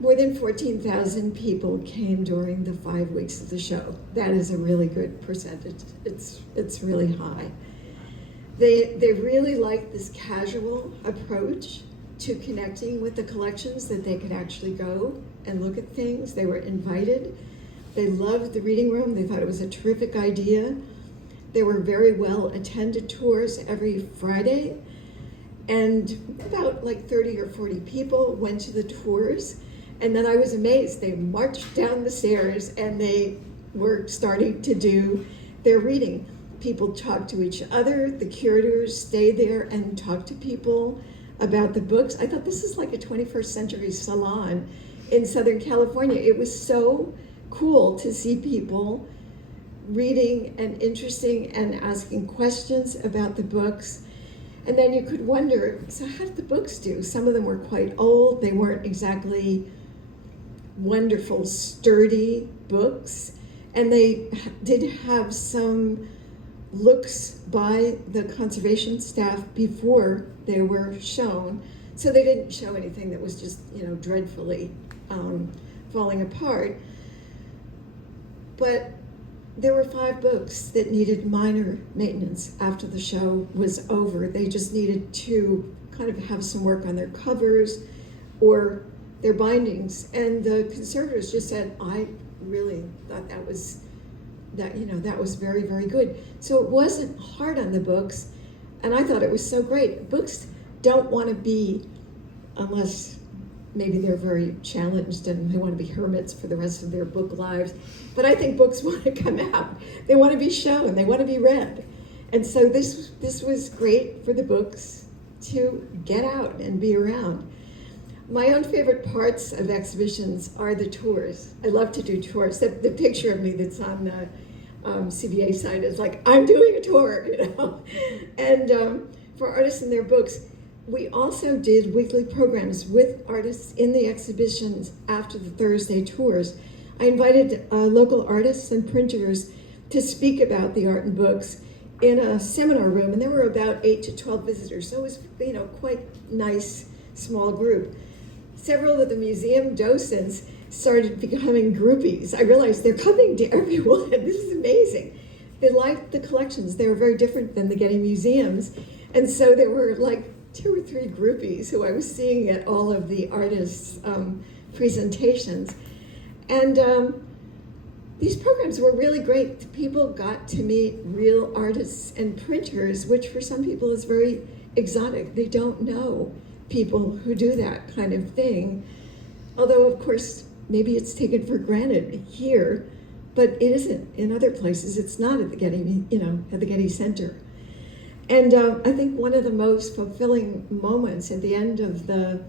More than 14,000 people came during the 5 weeks of the show. That is a really good percentage. It's really high. They really liked this casual approach to connecting with the collections, that they could actually go and look at things. They were invited. They loved the reading room. They thought it was a terrific idea. There were very well attended tours every Friday. And about like 30 or 40 people went to the tours. And then I was amazed. They marched down the stairs and they were starting to do their reading. People talked to each other. The curators stayed there and talked to people about the books. I thought this is like a 21st century salon in Southern California. It was so cool to see people reading and interesting and asking questions about the books. And then you could wonder, so how did the books do? Some of them were quite old. They weren't exactly wonderful, sturdy books. And they did have some looks by the conservation staff before they were shown. So they didn't show anything that was just, dreadfully falling apart. But there were 5 books that needed minor maintenance after the show was over. They just needed to kind of have some work on their covers or their bindings. And the conservators just said, I really thought that was very, very good. So it wasn't hard on the books, and I thought it was so great. Books don't want to be, unless maybe they're very challenged and they want to be hermits for the rest of their book lives, but I think books want to come out. They want to be shown, they want to be read. And so this was great for the books to get out and be around. My own favorite parts of exhibitions are the tours. I love to do tours. The picture of me that's on the CVA site is like, I'm doing a tour, And for artists and their books, we also did weekly programs with artists in the exhibitions after the Thursday tours. I invited local artists and printers to speak about the art and books in a seminar room, and there were about 8 to 12 visitors, so it was quite nice, small group. Several of the museum docents started becoming groupies. I realized they're coming to everyone. This is amazing. They liked the collections. They were very different than the Getty museums, and so there were like 2 or 3 groupies who I was seeing at all of the artists' presentations. And these programs were really great. People got to meet real artists and printers, which for some people is very exotic. They don't know people who do that kind of thing. Although, of course, maybe it's taken for granted here, but it isn't in other places. It's not at the Getty, at the Getty Center. And I think one of the most fulfilling moments at the end of the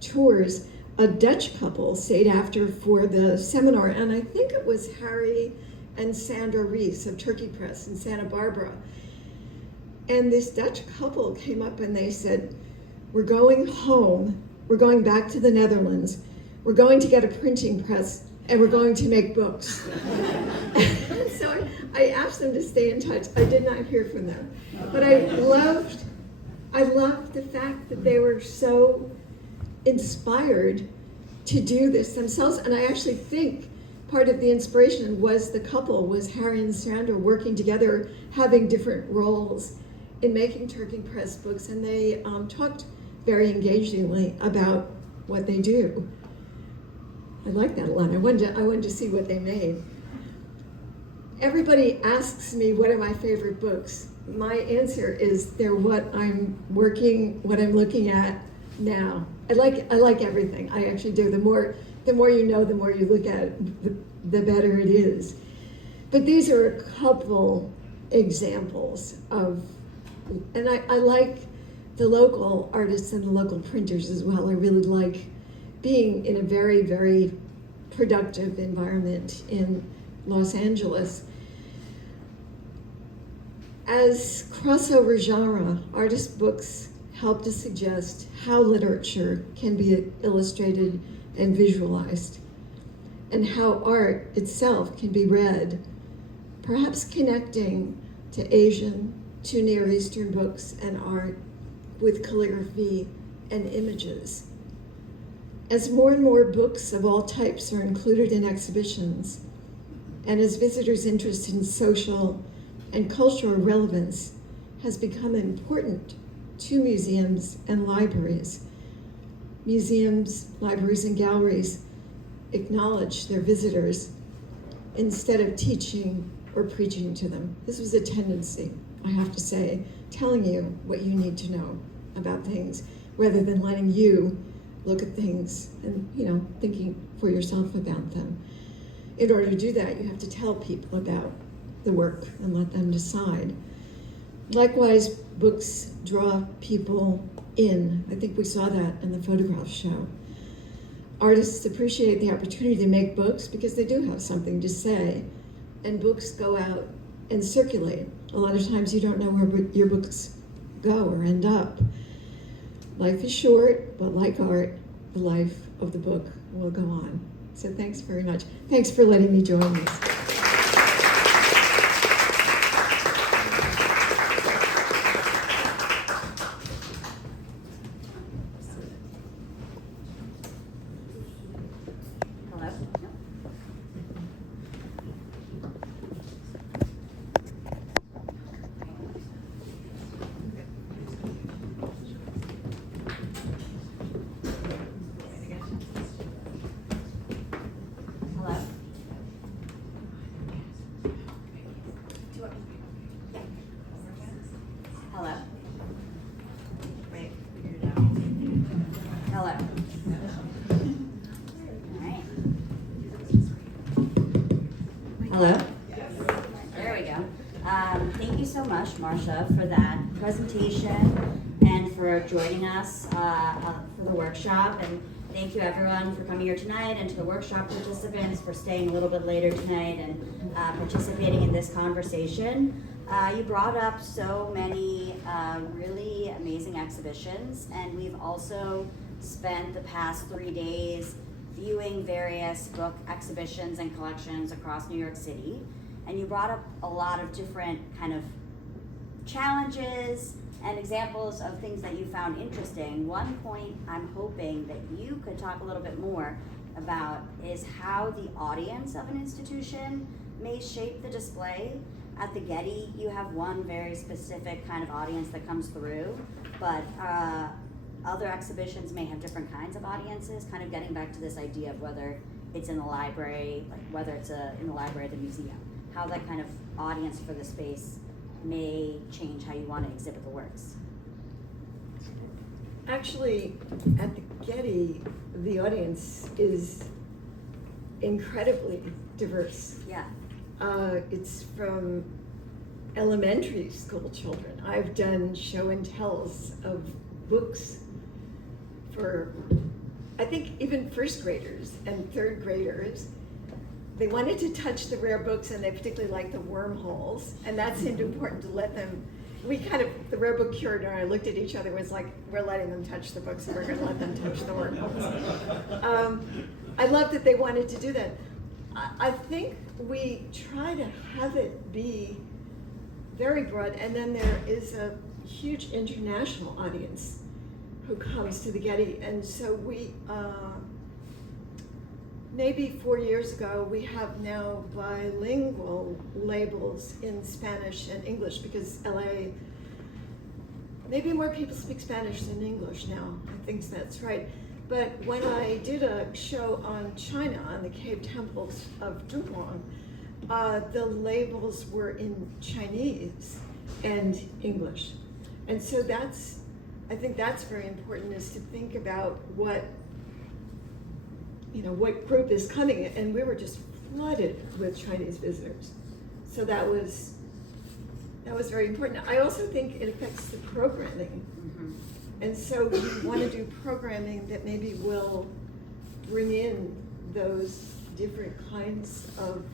tours, a Dutch couple stayed after for the seminar, and I think it was Harry and Sandra Rees of Turkey Press in Santa Barbara. And this Dutch couple came up and they said, we're going home, we're going back to the Netherlands, we're going to get a printing press, and we're going to make books. So I asked them to stay in touch. I did not hear from them. But I loved the fact that they were so inspired to do this themselves. And I actually think part of the inspiration was the couple, was Harry and Sandra working together, having different roles in making Turkey Press books. And they talked very engagingly about what they do. I like that a lot. I wanted to see what they made. Everybody asks me what are my favorite books. my answer is they're what I'm looking at now. I like everything. I actually do. The more you know, the more you look at it, the better it is. But these are a couple examples of, and I like the local artists and the local printers as well. I really like being in a very, very productive environment in Los Angeles. As crossover genre, artist books help to suggest how literature can be illustrated and visualized, and how art itself can be read, perhaps connecting to Asian, to Near Eastern books and art with calligraphy and images. As more and more books of all types are included in exhibitions, and as visitors' interest in social and cultural relevance has become important to museums and libraries, museums, libraries, and galleries acknowledge their visitors instead of teaching or preaching to them. This was a tendency, I have to say, telling you what you need to know about things rather than letting you look at things and, thinking for yourself about them. In order to do that, you have to tell people about the work and let them decide. Likewise, books draw people in. I think we saw that in the photograph show. Artists appreciate the opportunity to make books because they do have something to say, and books go out and circulate. A lot of times you don't know where your books go or end up. Life is short, but like art, the life of the book will go on. So thanks very much. Thanks for letting me join this. Marcia, for that presentation and for joining us for the workshop. And thank you everyone for coming here tonight, and to the workshop participants for staying a little bit later tonight and participating in this conversation. You brought up so many really amazing exhibitions, and we've also spent the past 3 days viewing various book exhibitions and collections across New York City. And you brought up a lot of different kind of challenges and examples of things that you found interesting. One point I'm hoping that you could talk a little bit more about is how the audience of an institution may shape the display. At the Getty, you have one very specific kind of audience that comes through, but other exhibitions may have different kinds of audiences, kind of getting back to this idea of whether it's in the library, like whether it's in the library or the museum, how that kind of audience for the space may change how you want to exhibit the works. Actually, at the Getty, the audience is incredibly diverse. Yeah. It's from elementary school children. I've done show and tells of books for, I think, even first graders and third graders. They wanted to touch the rare books, and they particularly liked the wormholes, and that seemed important to let them. The rare book curator and I looked at each other, was like, we're letting them touch the books, and we're going to let them touch the wormholes. I love that they wanted to do that. I think we try to have it be very broad, and then there is a huge international audience who comes to the Getty, and so we. Maybe 4 years ago, we have now bilingual labels in Spanish and English because LA, maybe more people speak Spanish than English now. I think that's right. But when I did a show on China, on the cave temples of Dunhuang, the labels were in Chinese. and English. And so I think that's very important, is to think about what group is coming, and we were just flooded with Chinese visitors. So that was very important. I also think it affects the programming. And so you want to do programming that maybe will bring in those different kinds of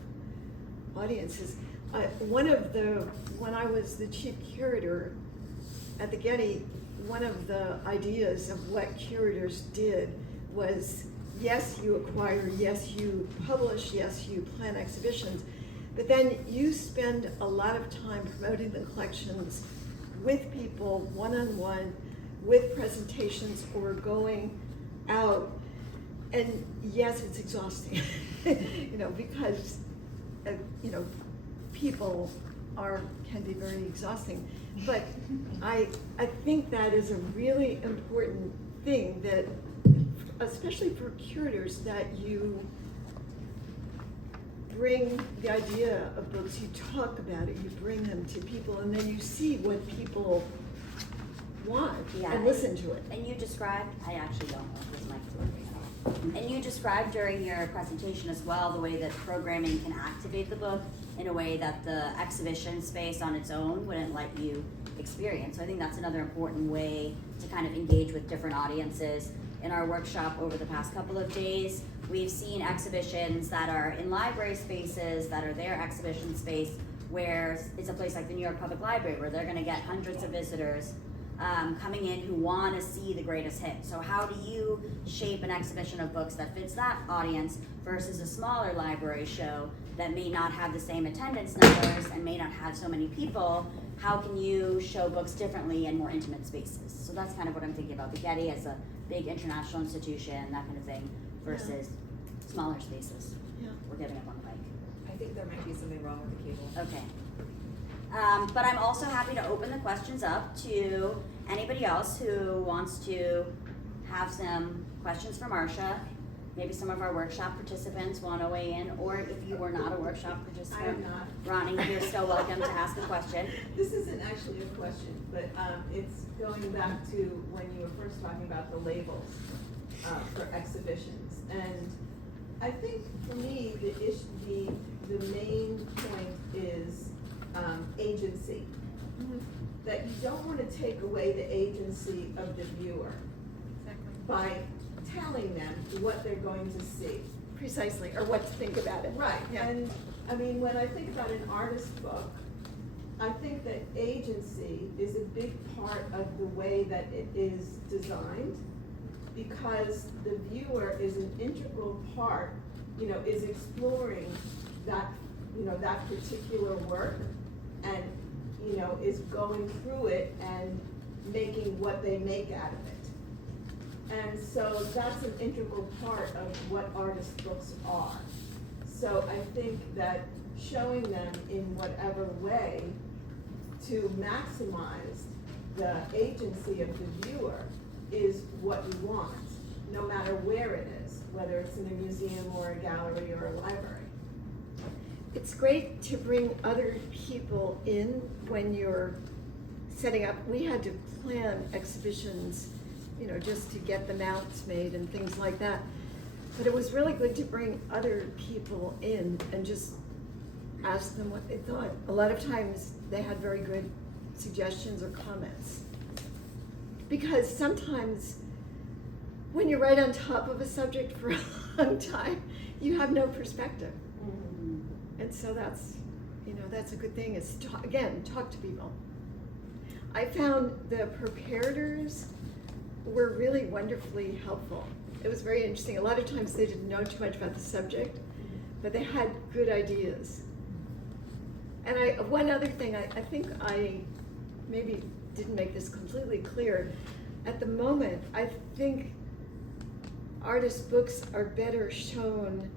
audiences. When I was the chief curator at the Getty, one of the ideas of what curators did was, yes, you acquire, yes, you publish, yes, you plan exhibitions, but then you spend a lot of time promoting the collections with people, one-on-one, with presentations or going out. And yes, it's exhausting, because, people can be very exhausting. But I think that is a really important thing, that, especially for curators, that you bring the idea of books, you talk about it, you bring them to people, and then you see what people want and listen to it. And you described, I actually don't know if this mic's working at all. And you described during your presentation as well the way that programming can activate the book in a way that the exhibition space on its own wouldn't let you experience. So I think that's another important way to kind of engage with different audiences. In our workshop over the past couple of days, we've seen exhibitions that are in library spaces, that are their exhibition space, where it's a place like the New York Public Library, where they're gonna get hundreds of visitors coming in who want to see the greatest hit. So how do you shape an exhibition of books that fits that audience versus a smaller library show that may not have the same attendance numbers and may not have so many people? How can you show books differently in more intimate spaces? So that's kind of what I'm thinking about the Getty as a big international institution, that kind of thing, versus smaller spaces. Yeah. We're giving up on the mic. I think there might be something wrong with the cable. Okay. But I'm also happy to open the questions up to anybody else who wants to have some questions for Marcia. Maybe some of our workshop participants want to weigh in, or if you were not a workshop participant, I am not. Ronnie, you're still welcome to ask a question. This isn't actually a question, but it's going back to when you were first talking about the labels for exhibitions. And I think for me, the main point is agency. That you don't want to take away the agency of the viewer by telling them what they're going to see. Precisely, or what to think about it. Right, Yeah. and I mean, when I think about an artist book, I think that agency is a big part of the way that it is designed, because the viewer is an integral part, is exploring that, that particular work, and, is going through it and making what they make out of it. And so that's an integral part of what artist books are. So I think that showing them in whatever way to maximize the agency of the viewer is what we want, no matter where it is, whether it's in a museum or a gallery or a library. It's great to bring other people in when you're setting up. We had to plan exhibitions, just to get the mounts made and things like that. But it was really good to bring other people in and just ask them what they thought. A lot of times they had very good suggestions or comments. Because sometimes when you're right on top of a subject for a long time, you have no perspective. And so that's a good thing, is talk to people. I found the preparators were really wonderfully helpful. It was very interesting. A lot of times they didn't know too much about the subject, but they had good ideas. And one other thing, I think I maybe didn't make this completely clear. At the moment, I think artist books are better shown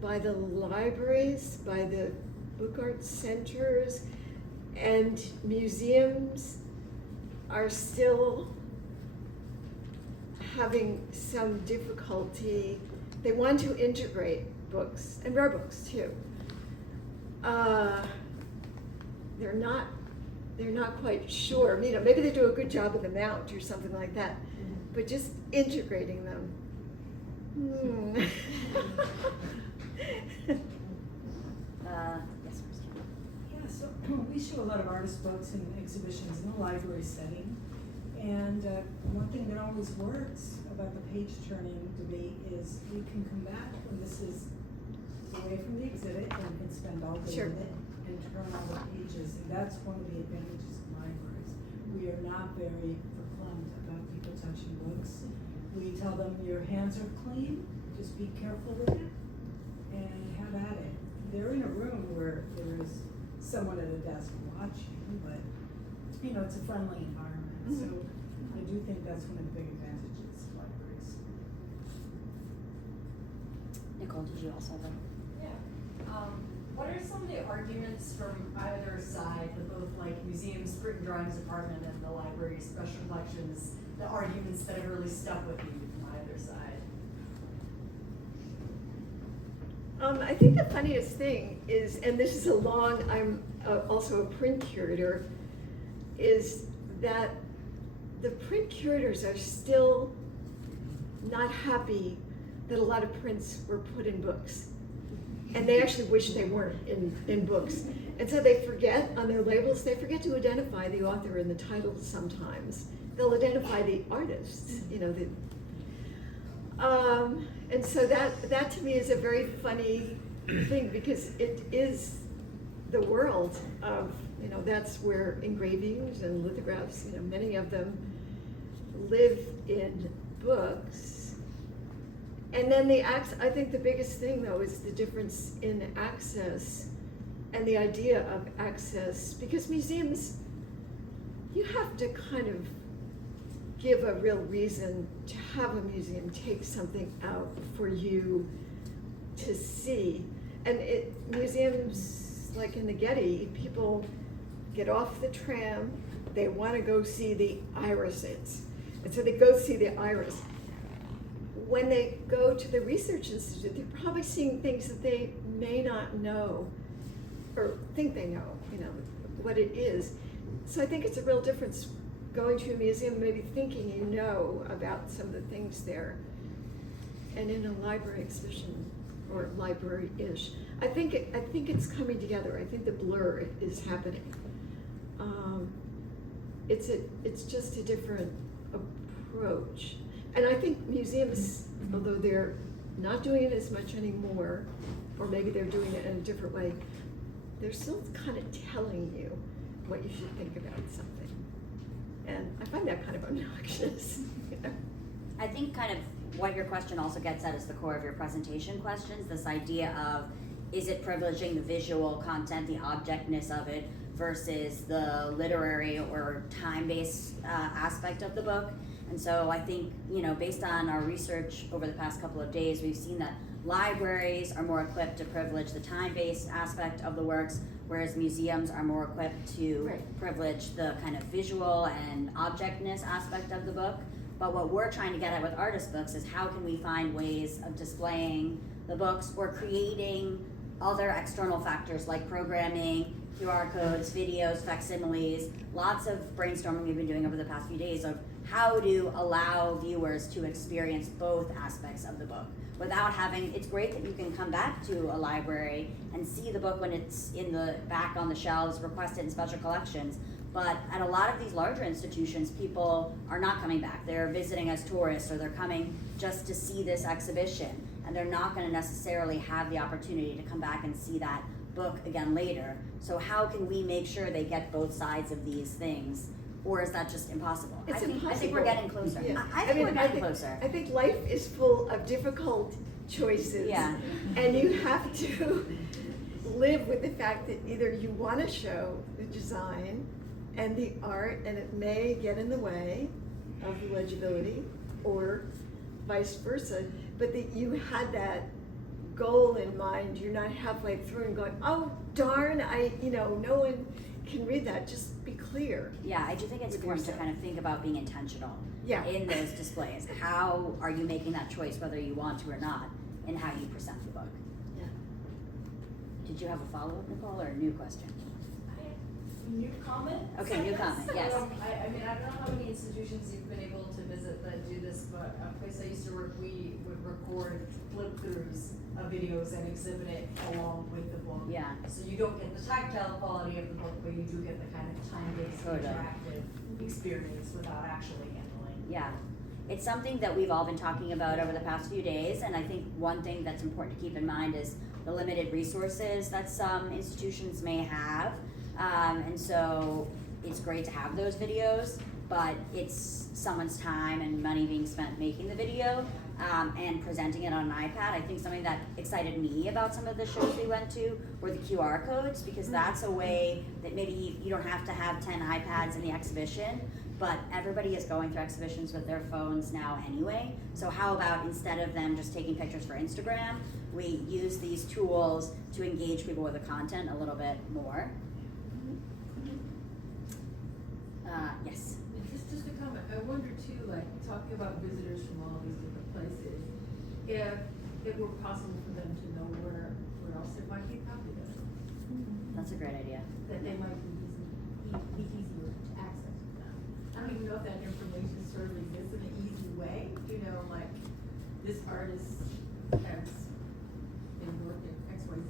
by the libraries, by the book art centers, and museums are still having some difficulty. They want to integrate books, and rare books too. They're not they're not quite sure. You know, maybe they do a good job of the mount or something like that, but just integrating them. Yes, Christine. Yeah, so we show a lot of artist books and exhibitions in a library setting. And one thing that always works about the page turning debate is we can come back when this is away from the exhibit and we can spend all day Sure. with it and turn all the pages. And that's one of the advantages of libraries. We are not very verklempt about people touching books. We tell them your hands are clean, just be careful with it and have at it. They're in a room where there is someone at a desk watching, but you know, it's a friendly environment. So I do think that's one of the big advantages of libraries. Nicole, did you also have a? Yeah. What are some of the arguments from either side, the both like museums, print and drawings department, and the library special collections, the arguments that have really stuck with you from either side? I think the funniest thing is, and this is I'm also a print curator, is that the print curators are still not happy that a lot of prints were put in books. And they actually wish they weren't in books. And so they forget on their labels, they forget to identify the author in the title sometimes. They'll identify the artists, you know. And so that to me is a very funny thing, because it is the world of, you know, that's where engravings and lithographs, you know, many of them live in books. And then I think the biggest thing though is the difference in access and the idea of access, because museums, you have to kind of give a real reason to have a museum take something out for you to see. And museums, like in the Getty, people get off the tram, they want to go see the irises. And so they go see the iris. When they go to the Research Institute, they're probably seeing things that they may not know or think they know, you know, what it is. So I think it's a real difference going to a museum, maybe thinking you know about some of the things there, and in a library exhibition or library-ish. I think it's coming together. I think the blur is happening. It's just a different approach. And I think museums, although they're not doing it as much anymore, or maybe they're doing it in a different way, they're still kind of telling you what you should think about something. And I find that kind of obnoxious. You know? I think kind of what your question also gets at is the core of your presentation questions, this idea of, is it privileging the visual content, the objectness of it, versus the literary or time-based aspect of the book. And so I think, you know, based on our research over the past couple of days, we've seen that libraries are more equipped to privilege the time-based aspect of the works, whereas museums are more equipped to privilege the kind of visual and objectness aspect of the book. But what we're trying to get at with artist books is how can we find ways of displaying the books or creating other external factors like programming, QR codes, videos, facsimiles, lots of brainstorming we've been doing over the past few days of how to allow viewers to experience both aspects of the book without having, it's great that you can come back to a library and see the book when it's in the back on the shelves, requested in special collections, but at a lot of these larger institutions, people are not coming back. They're visiting as tourists or they're coming just to see this exhibition, and they're not going to necessarily have the opportunity to come back and see that book again later. So how can we make sure they get both sides of these things? Or is that just impossible? It's I think impossible. we're getting closer. Yeah. I think we're getting think, closer. I think life is full of difficult choices. Yeah. And you have to live with the fact that either you want to show the design and the art, and it may get in the way of the legibility, or vice versa, but that you had that goal in mind. You're not halfway through and going, oh darn, no one can read that. Just be clear. Yeah, I do think it's with important to yourself. kind of think about being intentional Yeah. in those displays. How are you making that choice, whether you want to or not, in how you present the book? Yeah. Did you have a follow-up, Nicole, or a new question? new comment. Okay, new comment, yes. I mean, I don't know how many institutions you've been able to visit that do this, but a place I used to work, we would record flip-throughs of videos and exhibit it along with the book. Yeah. So you don't get the tactile quality of the book, but you do get the kind of time-based Totally. interactive experience without actually handling. Yeah, it's something that we've all been talking about over the past few days, and I think one thing that's important to keep in mind is the limited resources that some institutions may have. And so it's great to have those videos, but it's someone's time and money being spent making the video and presenting it on an iPad. I think something that excited me about some of the shows we went to were the QR codes, because that's a way that maybe you don't have to have 10 iPads in the exhibition, but everybody is going through exhibitions with their phones now anyway. So how about instead of them just taking pictures for Instagram, we use these tools to engage people with the content a little bit more. Yes. Just a comment. I wonder too, like talking about visitors from all these different places, if it were possible for them to know where else there might be a copy of it, That's a great idea. that they might be easier to access to them. I don't even know if that information sort of exists in an easy way. You know, like this artist has been working XYZ.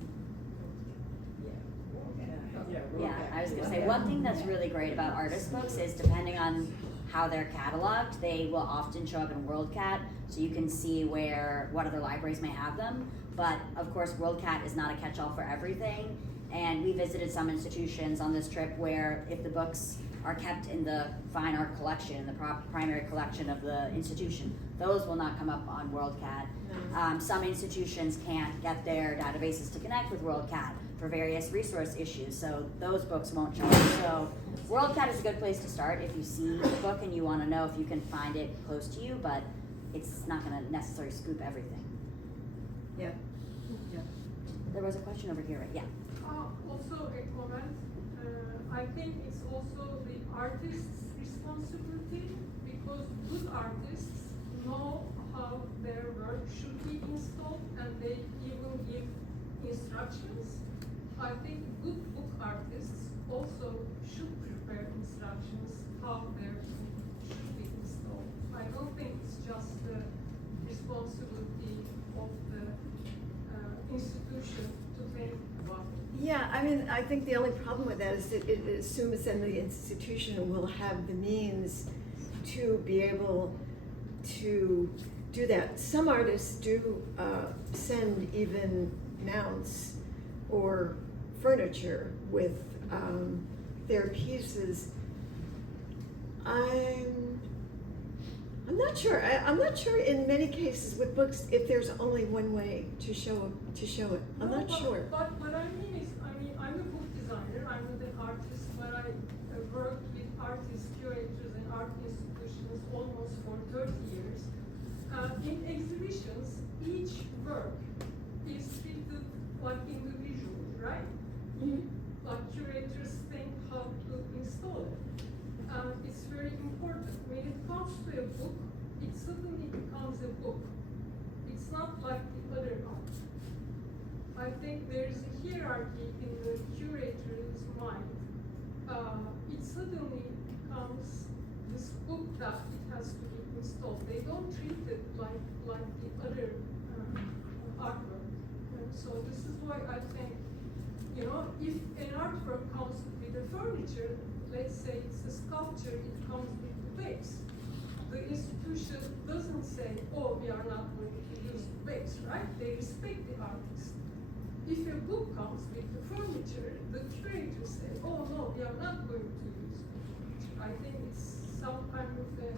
Yeah, I was gonna say, one thing that's really great about artist books is depending on how they're cataloged, they will often show up in WorldCat, so you can see what other libraries may have them. But of course, WorldCat is not a catch-all for everything, and we visited some institutions on this trip where if the books are kept in the fine art collection, the primary collection of the institution, those will not come up on WorldCat. Some institutions can't get their databases to connect with WorldCat for various resource issues, so those books won't show up. So WorldCat is a good place to start if you see the book and you want to know if you can find it close to you, but it's not going to necessarily scoop everything. Yeah. There was a question over here, right? Yeah. Also a comment. I think it's also the artist's responsibility, because good artists know how their work should be installed and they even give instructions. I think good book artists also should prepare instructions how their book should be installed. I don't think it's just the responsibility of the institution to think about it. Yeah, I mean, I think the only problem with that is that it assumes then the institution will have the means to be able to do that. Some artists do send even mounts or furniture with their pieces. I'm not sure. I'm not sure in many cases with books if there's only one way to show it. I'm not sure. But what I mean is, I'm a book designer, I'm not an artist, but I worked with artists, curators, and art institutions almost for 30 years. In exhibitions, each work is treated like individually, right? Mhm. Like curators think how to install it. It's very important. When it comes to a book, it suddenly becomes a book. It's not like the other art. I think there is a hierarchy in the curator's mind. It suddenly becomes this book that it has to be installed. They don't treat it like the other artwork. So this is why I think, if an artwork comes with the furniture, let's say it's a sculpture, it comes with the base. The institution doesn't say, oh, we are not going to use the base, right? They respect the artist. If a book comes with the furniture, the curators say, oh no, we are not going to use the furniture. I think it's some kind of a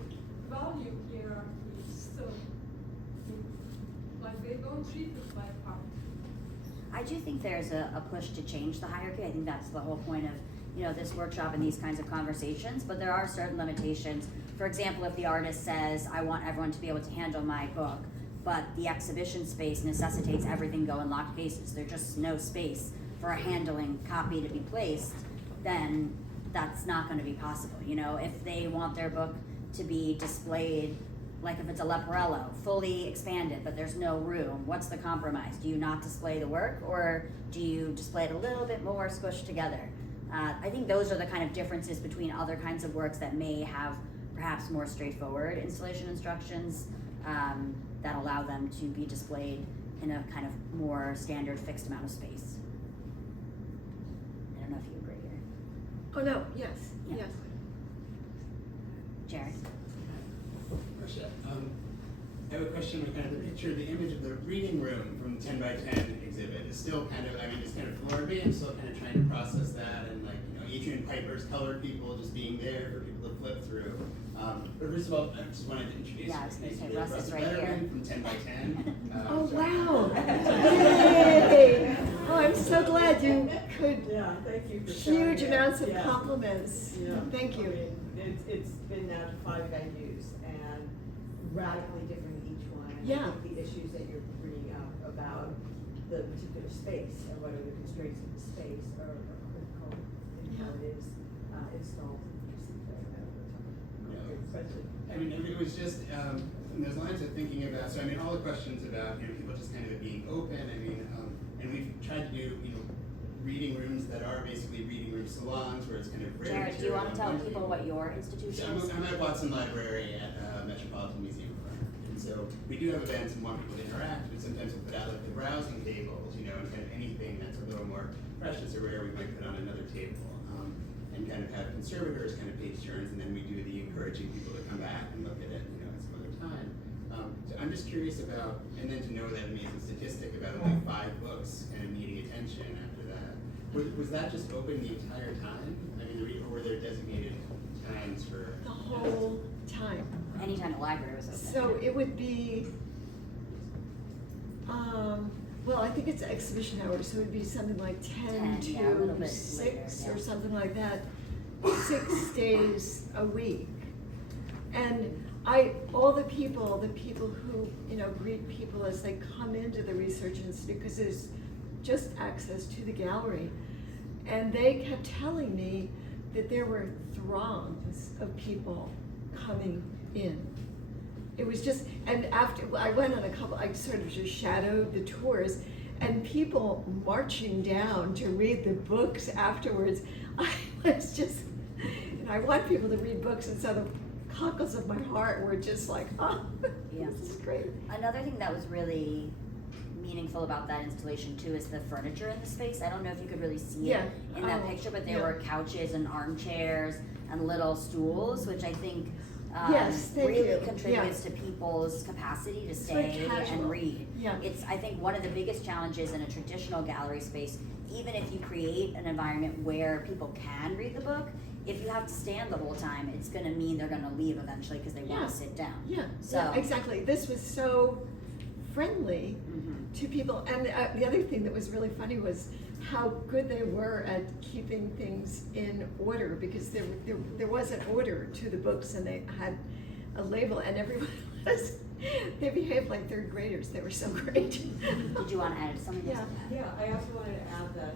value hierarchy still. Like they don't treat it like art. I do think there's a push to change the hierarchy. I think that's the whole point of this workshop and these kinds of conversations, but there are certain limitations. For example, if the artist says, I want everyone to be able to handle my book, but the exhibition space necessitates everything go in locked cases, there's just no space for a handling copy to be placed, then that's not going to be possible. If they want their book to be displayed, like if it's a Leporello, fully expanded, but there's no room, what's the compromise? Do you not display the work, or do you display it a little bit more squished together? I think those are the kind of differences between other kinds of works that may have perhaps more straightforward installation instructions that allow them to be displayed in a kind of more standard fixed amount of space. I don't know if you agree here. Oh, no, yes, Yeah. yes. Jared? Marcia, I have a question with kind of the picture, the image of the reading room from the 10 by 10 exhibit is still kind of, I mean, it's kind of floored me. I'm still kind of trying to process that, and like, you know, Adrian Piper's colored people just being there for people to flip through. But first of all, I just wanted to introduce Yeah, I was gonna say, Russ is right here. Letterman from 10 by 10. Oh, so- wow. Yay. Oh, I'm so glad you could, Yeah, thank you for showing huge it. amounts of Yeah. compliments. Yeah. Thank you. I mean, it's been now to 5 venues and radically different each one. And Yeah. I think the issues that you're bringing up about the particular space and what are the constraints of the space are critical in how it is installed. Yeah. Good question. I mean, it was just, and there's lines of thinking about, so I mean, all the questions about, you know, people just kind of being open, I mean, and we've tried to do, you know, reading rooms that are basically reading room salons where it's kind of rare Jared, do you want to material tell and people what your institution is? I'm at Watson Library at Metropolitan Museum of Art. And so we do have events and want people to interact, but sometimes we put out like the browsing tables, you know, and kind of anything that's a little more precious or rare we might put on another table. And kind of have conservators kind of page turns, and then we do the encouraging people to come back and look at it, you know, at some other time. So I'm just curious about, and then to know that amazing statistic about only 5 books kind of needing attention after that. Was that just open the entire time? I mean, or were there designated times for? The whole time. Anytime the library was open. So it would be, well, I think it's exhibition hours, so it would be something like 10 10, yeah, a little to bit 6 later, or yeah. something like that, 6 days a week. And all the people who, you know, greet people as they come into the Research Institute, because there's just access to the gallery. And they kept telling me that there were throngs of people coming in. It was just, and after, I went on a couple, I sort of just shadowed the tours, and people marching down to read the books afterwards. I was just, you know, I want people to read books, and so the cockles of my heart were just like, oh, Yeah. this is great. Another thing that was really meaningful about that installation too is the furniture in the space. I don't know if you could really see Yeah. it in that Oh, picture, but there yeah. were couches and armchairs and little stools, which I think Yes, thank really you. contributes to people's capacity to It's stay very casual. and read. Yeah. It's, I think, one of the biggest challenges in a traditional gallery space, even if you create an environment where people can read the book, if you have to stand the whole time, it's gonna mean they're gonna leave eventually because they Yeah. wanna sit down. Yeah, So- yeah, exactly. This was so friendly Mhm. to people. And the other thing that was really funny was how good they were at keeping things in order, because there was an order to the books, and they had a label, and everyone was, they behaved like 3rd graders. They were so great. Did you wanna add something? Yeah. Yeah, I also wanted to add that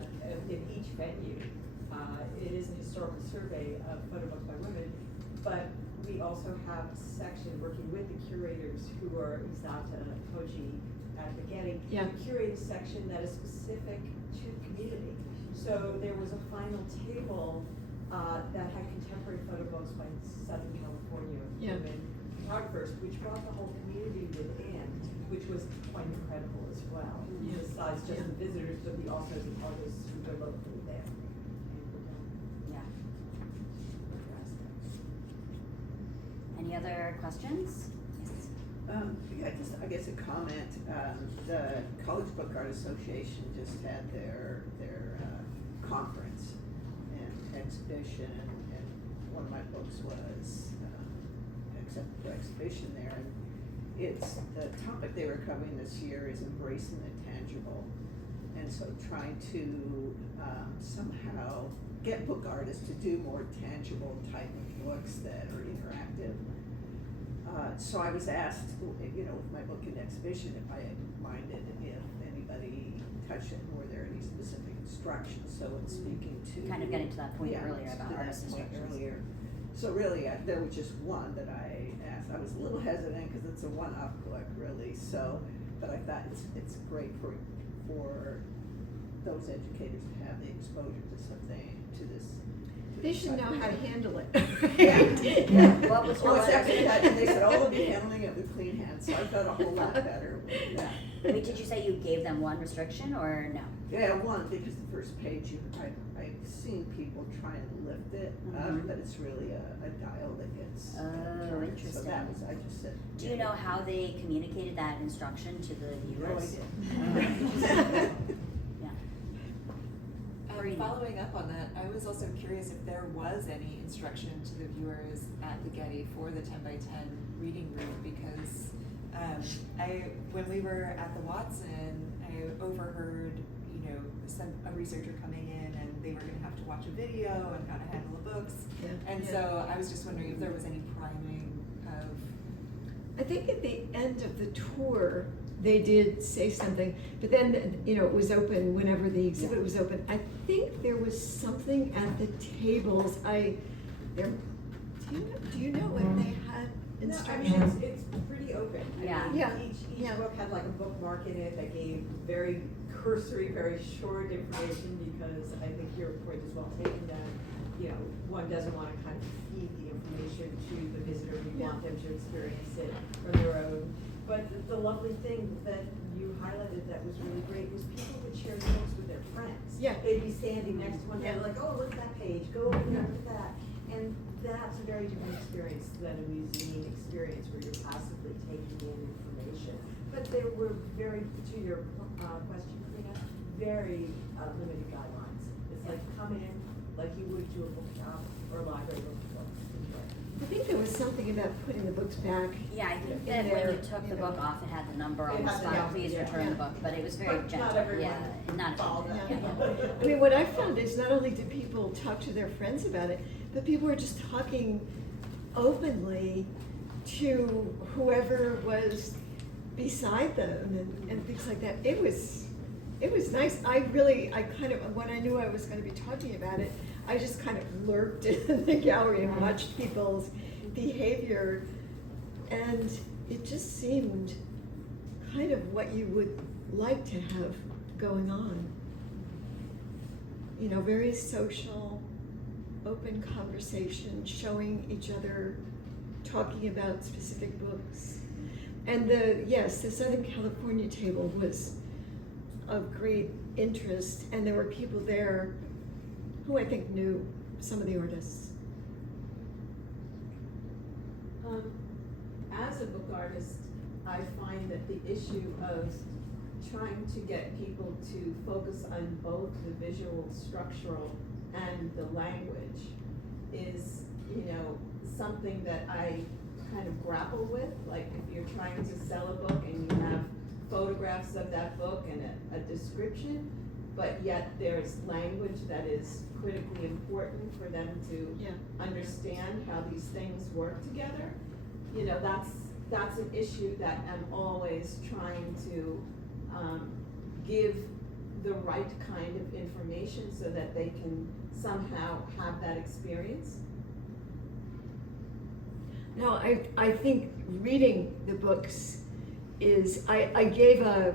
in each venue, it is an historical survey of photo books by women, but we also have a section working with the curators who are Izata, Koji at the Getty. Yeah. We curate a section that is specific to the community. So there was a final table that had contemporary photo books by Southern California Yeah. women photographers, which brought the whole community within, which was quite incredible as well. Yeah. Besides just Yeah. the visitors, but we also the artists who are locally there. Yeah. Any other questions? Yes. Yeah, just, I guess a comment, the College Book Art Association just had their conference and exhibition, and one of my books was, accepted for exhibition there, and it's, the topic they were covering this year is embracing the tangible, and so trying to, somehow get book artists to do more tangible type of books that are interactive. So I was asked, you know, with my book in exhibition, if I had minded if anybody touched it, and were there any specific instructions, so it's speaking to. Kind of getting to that point Yeah, earlier about to that artist point instructions. earlier. So really, there was just one that I asked. I was a little hesitant because it's a one-off book, really, so, but I thought it's great for those educators to have the exposure to something, to this. to They this should know subject. how to handle it. Yeah. What was your Well, exactly other- that, and they said, oh, they'll be handling it with clean hands, so I felt a whole lot better with that. Wait, did you say you gave them one restriction or no? Yeah, one, because the first page, I've seen people trying to lift it up, Mhm. but it's really a dial that gets Oh, turned. So interesting. that was, I just said. Do you know how they communicated that instruction to the viewers? No idea. Yeah. Maureen. Following up on that, I was also curious if there was any instruction to the viewers at the Getty for the 10x10 reading room, because when we were at the Watson, I overheard, a researcher coming in and they were gonna have to watch a video and how to handle the books. Yeah. And Yeah. so I was just wondering if there was any priming of. I think at the end of the tour, they did say something, but then, it was open whenever the exhibit was open. I think there was something at the tables. Do you know if they had No, I instructions? mean, it's pretty open. I Yeah. mean, Yeah. Each Yeah. book had like a bookmark in it that gave very cursory, very short information, because I think your point is well taken that, one doesn't want to kind of feed the information to the visitor. We want them to experience it from their own. But the lovely thing that you highlighted that was really great was people would share books with their friends. Yeah. They'd be standing next to one another, Yeah. like, oh, look at that page, go over there, look at that. And that's a very different experience than a museum experience where you're passively taking in information. But there were to your question, Karina, very limited guidelines. It's like come in like you would to a bookshop or a library book. I think there was something about putting the books back. Yeah, I think in that when there, you took the book off, it had the number on It the had the spine, number, please yeah. return the book, but it was very But not gentle, everyone yeah, not followed everyone, that. yeah. I mean, what I found is not only did people talk to their friends about it, but people were just talking openly to whoever was beside them and things like that. It was nice. I when I knew I was going to be talking about it, I just kind of lurked in the gallery and watched people's behavior, and it just seemed kind of what you would like to have going on. Very social, open conversation, showing each other, talking about specific books. And the Southern California table was of great interest, and there were people there who I think knew some of the artists. As a book artist, I find that the issue of trying to get people to focus on both the visual, structural, and the language is, something that I kind of grapple with. Like if you're trying to sell a book and you have photographs of that book and a description, but yet there's language that is critically important for them to understand how these things work together. That's an issue that I'm always trying to give the right kind of information so that they can somehow have that experience. No, I think reading the books is, I gave a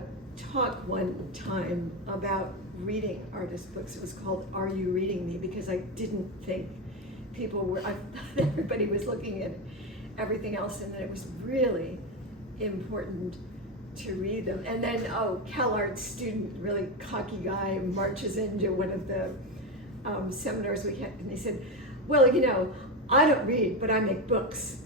talk one time about reading artist books. It was called Are You Reading Me? Because I didn't think people were, I thought everybody was looking at everything else, and that it was really important to read them. And then, CalArts student, really cocky guy, marches into one of the seminars we had, and he said, well, I don't read, but I make books.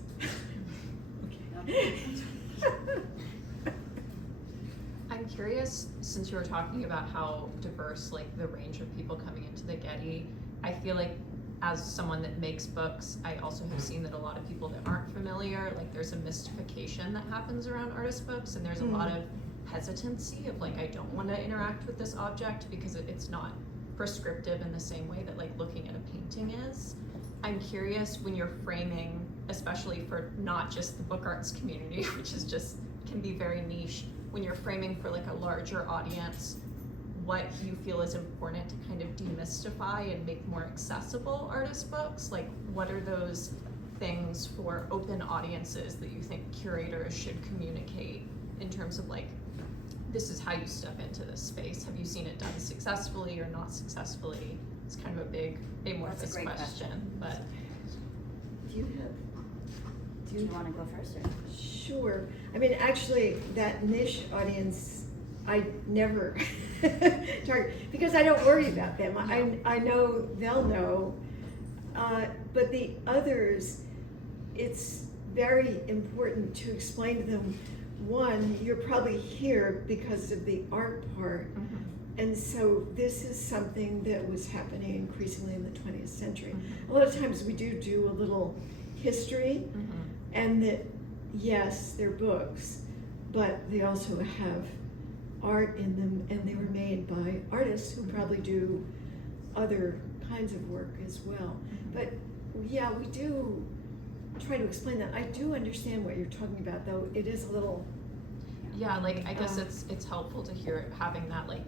I'm curious, since you were talking about how diverse, the range of people coming into the Getty, I feel like as someone that makes books, I also have seen that a lot of people that aren't familiar, there's a mystification that happens around artist books, and there's a lot of hesitancy of I don't want to interact with this object because it's not prescriptive in the same way that looking at a painting is. I'm curious, when you're framing, especially for not just the book arts community, which is can be very niche, when you're framing for a larger audience, what you feel is important to kind of demystify and make more accessible artist books? What are those things for open audiences that you think curators should communicate in terms of this is how you step into this space? Have you seen it done successfully or not successfully? It's kind of a big amorphous That's a great question, but. Do you have? Do you wanna go first, or? Sure. I mean, actually, that niche audience, I never target, because I don't worry about them. I know they'll know. But the others, it's very important to explain to them, one, you're probably here because of the art part. Mhm. And so this is something that was happening increasingly in the 20th century. Mhm. A lot of times we do a little history, Mhm. and that, yes, they're books, but they also have art in them, and they were made by artists who probably do other kinds of work as well. But yeah, we do try to explain that. I do understand what you're talking about, though. It is a little. Yeah, like I guess it's helpful to hear it having that like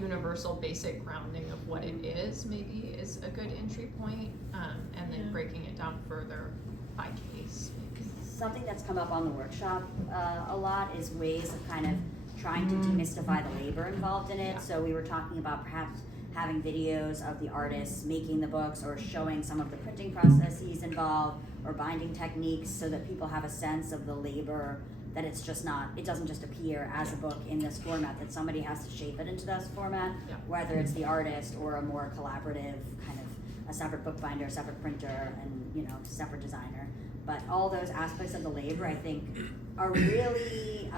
universal basic grounding of what it is, maybe is a good entry point, and then breaking it down further by case. Maybe. Something that's come up on the workshop a lot is ways of kind of trying to demystify the labor involved in it. Yeah. So we were talking about perhaps having videos of the artists making the books, or showing some of the printing processes involved, or binding techniques, so that people have a sense of the labor, that it's just not, it doesn't just appear as a book in this format, that somebody has to shape it into this format, Yeah. whether it's the artist or a more collaborative kind of a separate bookbinder, a separate printer, and separate designer. But all those aspects of the labor, I think, are really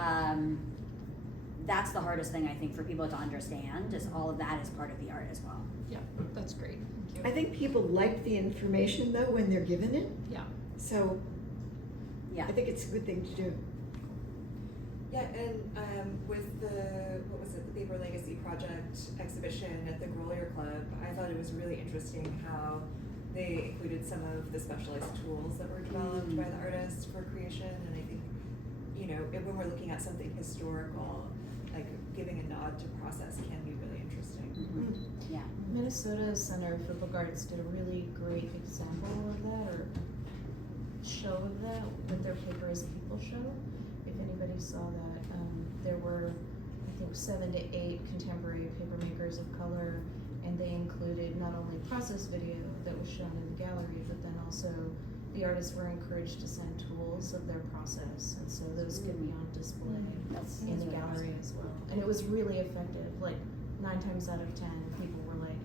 that's the hardest thing, I think, for people to understand, is all of that is part of the art as well. Yeah, that's great. Thank I you. think people like the information, though, when they're given it. Yeah. So Yeah. I think it's a good thing to do. Yeah, and with the Paper Legacy Project exhibition at the Grolier Club, I thought it was really interesting how they included some of the specialized tools that were developed by the artists for creation, and I think, when we're looking at something historical, like giving a nod to process can be really interesting. Mm-hmm. Yeah. Minnesota Center for Book Arts did a really great example of that, or show of that, with their Paper as People show. If anybody saw that, there were, I think, 7 to 8 contemporary paper makers of color, and they included not only process video that was shown in the gallery, but then also the artists were encouraged to send tools of their process, and so those could be on display That's in the really gallery awesome. as well. And it was really effective. Like 9 times out of 10, people were like,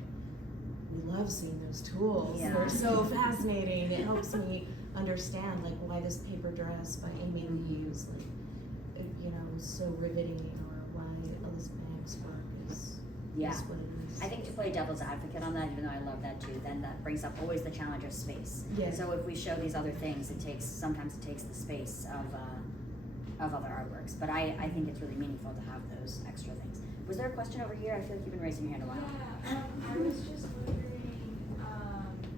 "We love seeing those tools. Yeah. They're so fascinating. It helps me understand like why this paper dress by Amy Lee is like, so riveting, or why Elizabeth Banks' work is what it is." I think to play devil's advocate on that, even though I love that too, then that brings up always the challenge of space. Yeah. So if we show these other things, sometimes it takes the space of other artworks. But I think it's really meaningful to have those extra things. Was there a question over here? I feel like you've been raising your hand a while. Yeah, I was just wondering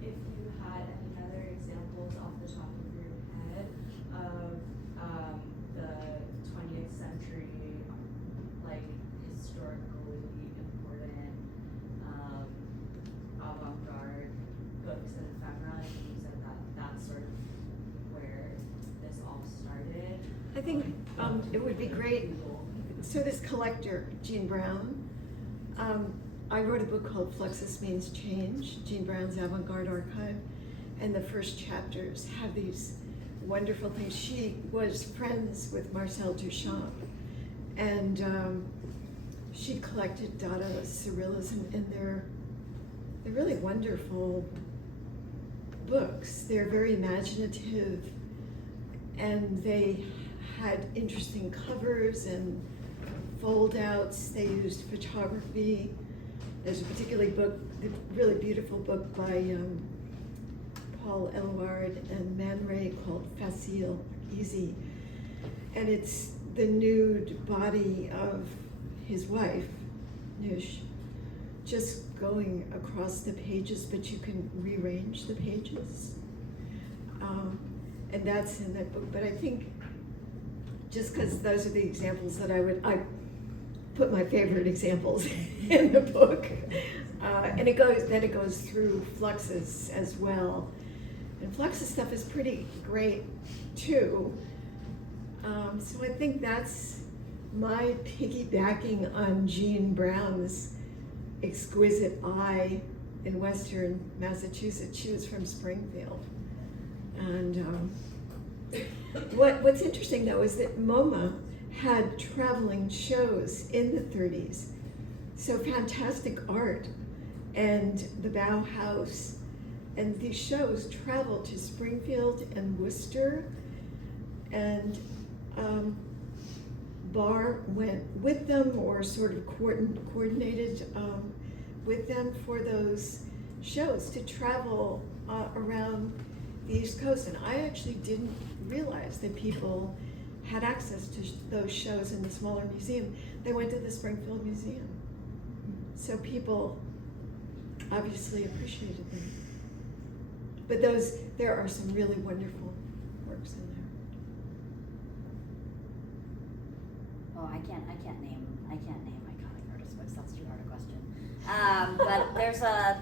if you had any other examples off the top of your head of the 20th century, like historically important avant-garde books and ephemera. Like you said, that's sort of where this all started. I think it would be great. So this collector, Jean Brown, I wrote a book called Fluxus Means Change, Jean Brown's Avant-Garde Archive, and the first chapters have these wonderful things. She was friends with Marcel Duchamp, and she collected Dada, Surrealism, and they're really wonderful books. They're very imaginative, and they had interesting covers and fold-outs. They used photography. There's a particular book, a really beautiful book by Paul Eluard and Man Ray called Facile, Easy. And it's the nude body of his wife, Nush, just going across the pages, but you can rearrange the pages. And that's in that book. But I think just because those are the examples that I put my favorite examples in the book. And it goes through Fluxus as well. And Fluxus stuff is pretty great too. So I think that's my piggybacking on Jean Brown's exquisite eye in Western Massachusetts. She was from Springfield. And what's interesting though is that MoMA had traveling shows in the 30s. So fantastic art and the Bauhaus. And these shows traveled to Springfield and Worcester. And Barr went with them or sort of coordinated with them for those shows to travel around the East Coast. And I actually didn't realize that people had access to those shows in the smaller museum. They went to the Springfield Museum. So people obviously appreciated them. But there are some really wonderful works in there. Oh, I can't name iconic artist books. That's too hard a question. But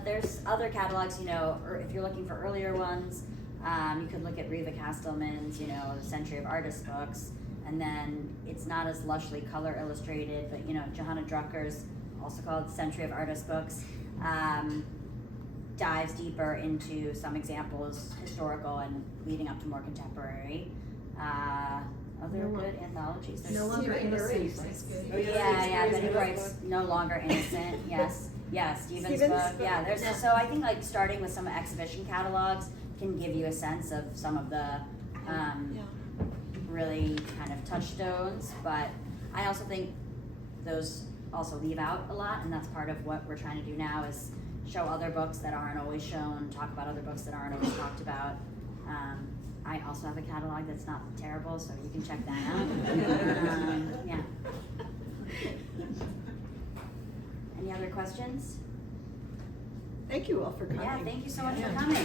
there's other catalogs, you know, or if you're looking for earlier ones, you could look at Reva Kastelman's, you know, Century of Artists books, and then it's not as lushly color illustrated, but you know, Johanna Drucker's, also called Century of Artists books, dives deeper into some examples, historical and leading up to more contemporary. Other good anthologies. There's No Longer Innocent. Oh, yeah, Betty Wright's No Longer Innocent, yes. Yeah, Stephen's book. Yeah, there's so I think like starting with some exhibition catalogs can give you a sense of some of the really kind of touchstones, but I also think those also leave out a lot, and that's part of what we're trying to do now is show other books that aren't always shown, talk about other books that aren't always talked about. I also have a catalog that's not terrible, so you can check that out. Yeah. Any other questions? Thank you all for coming. Yeah, thank you so much for coming.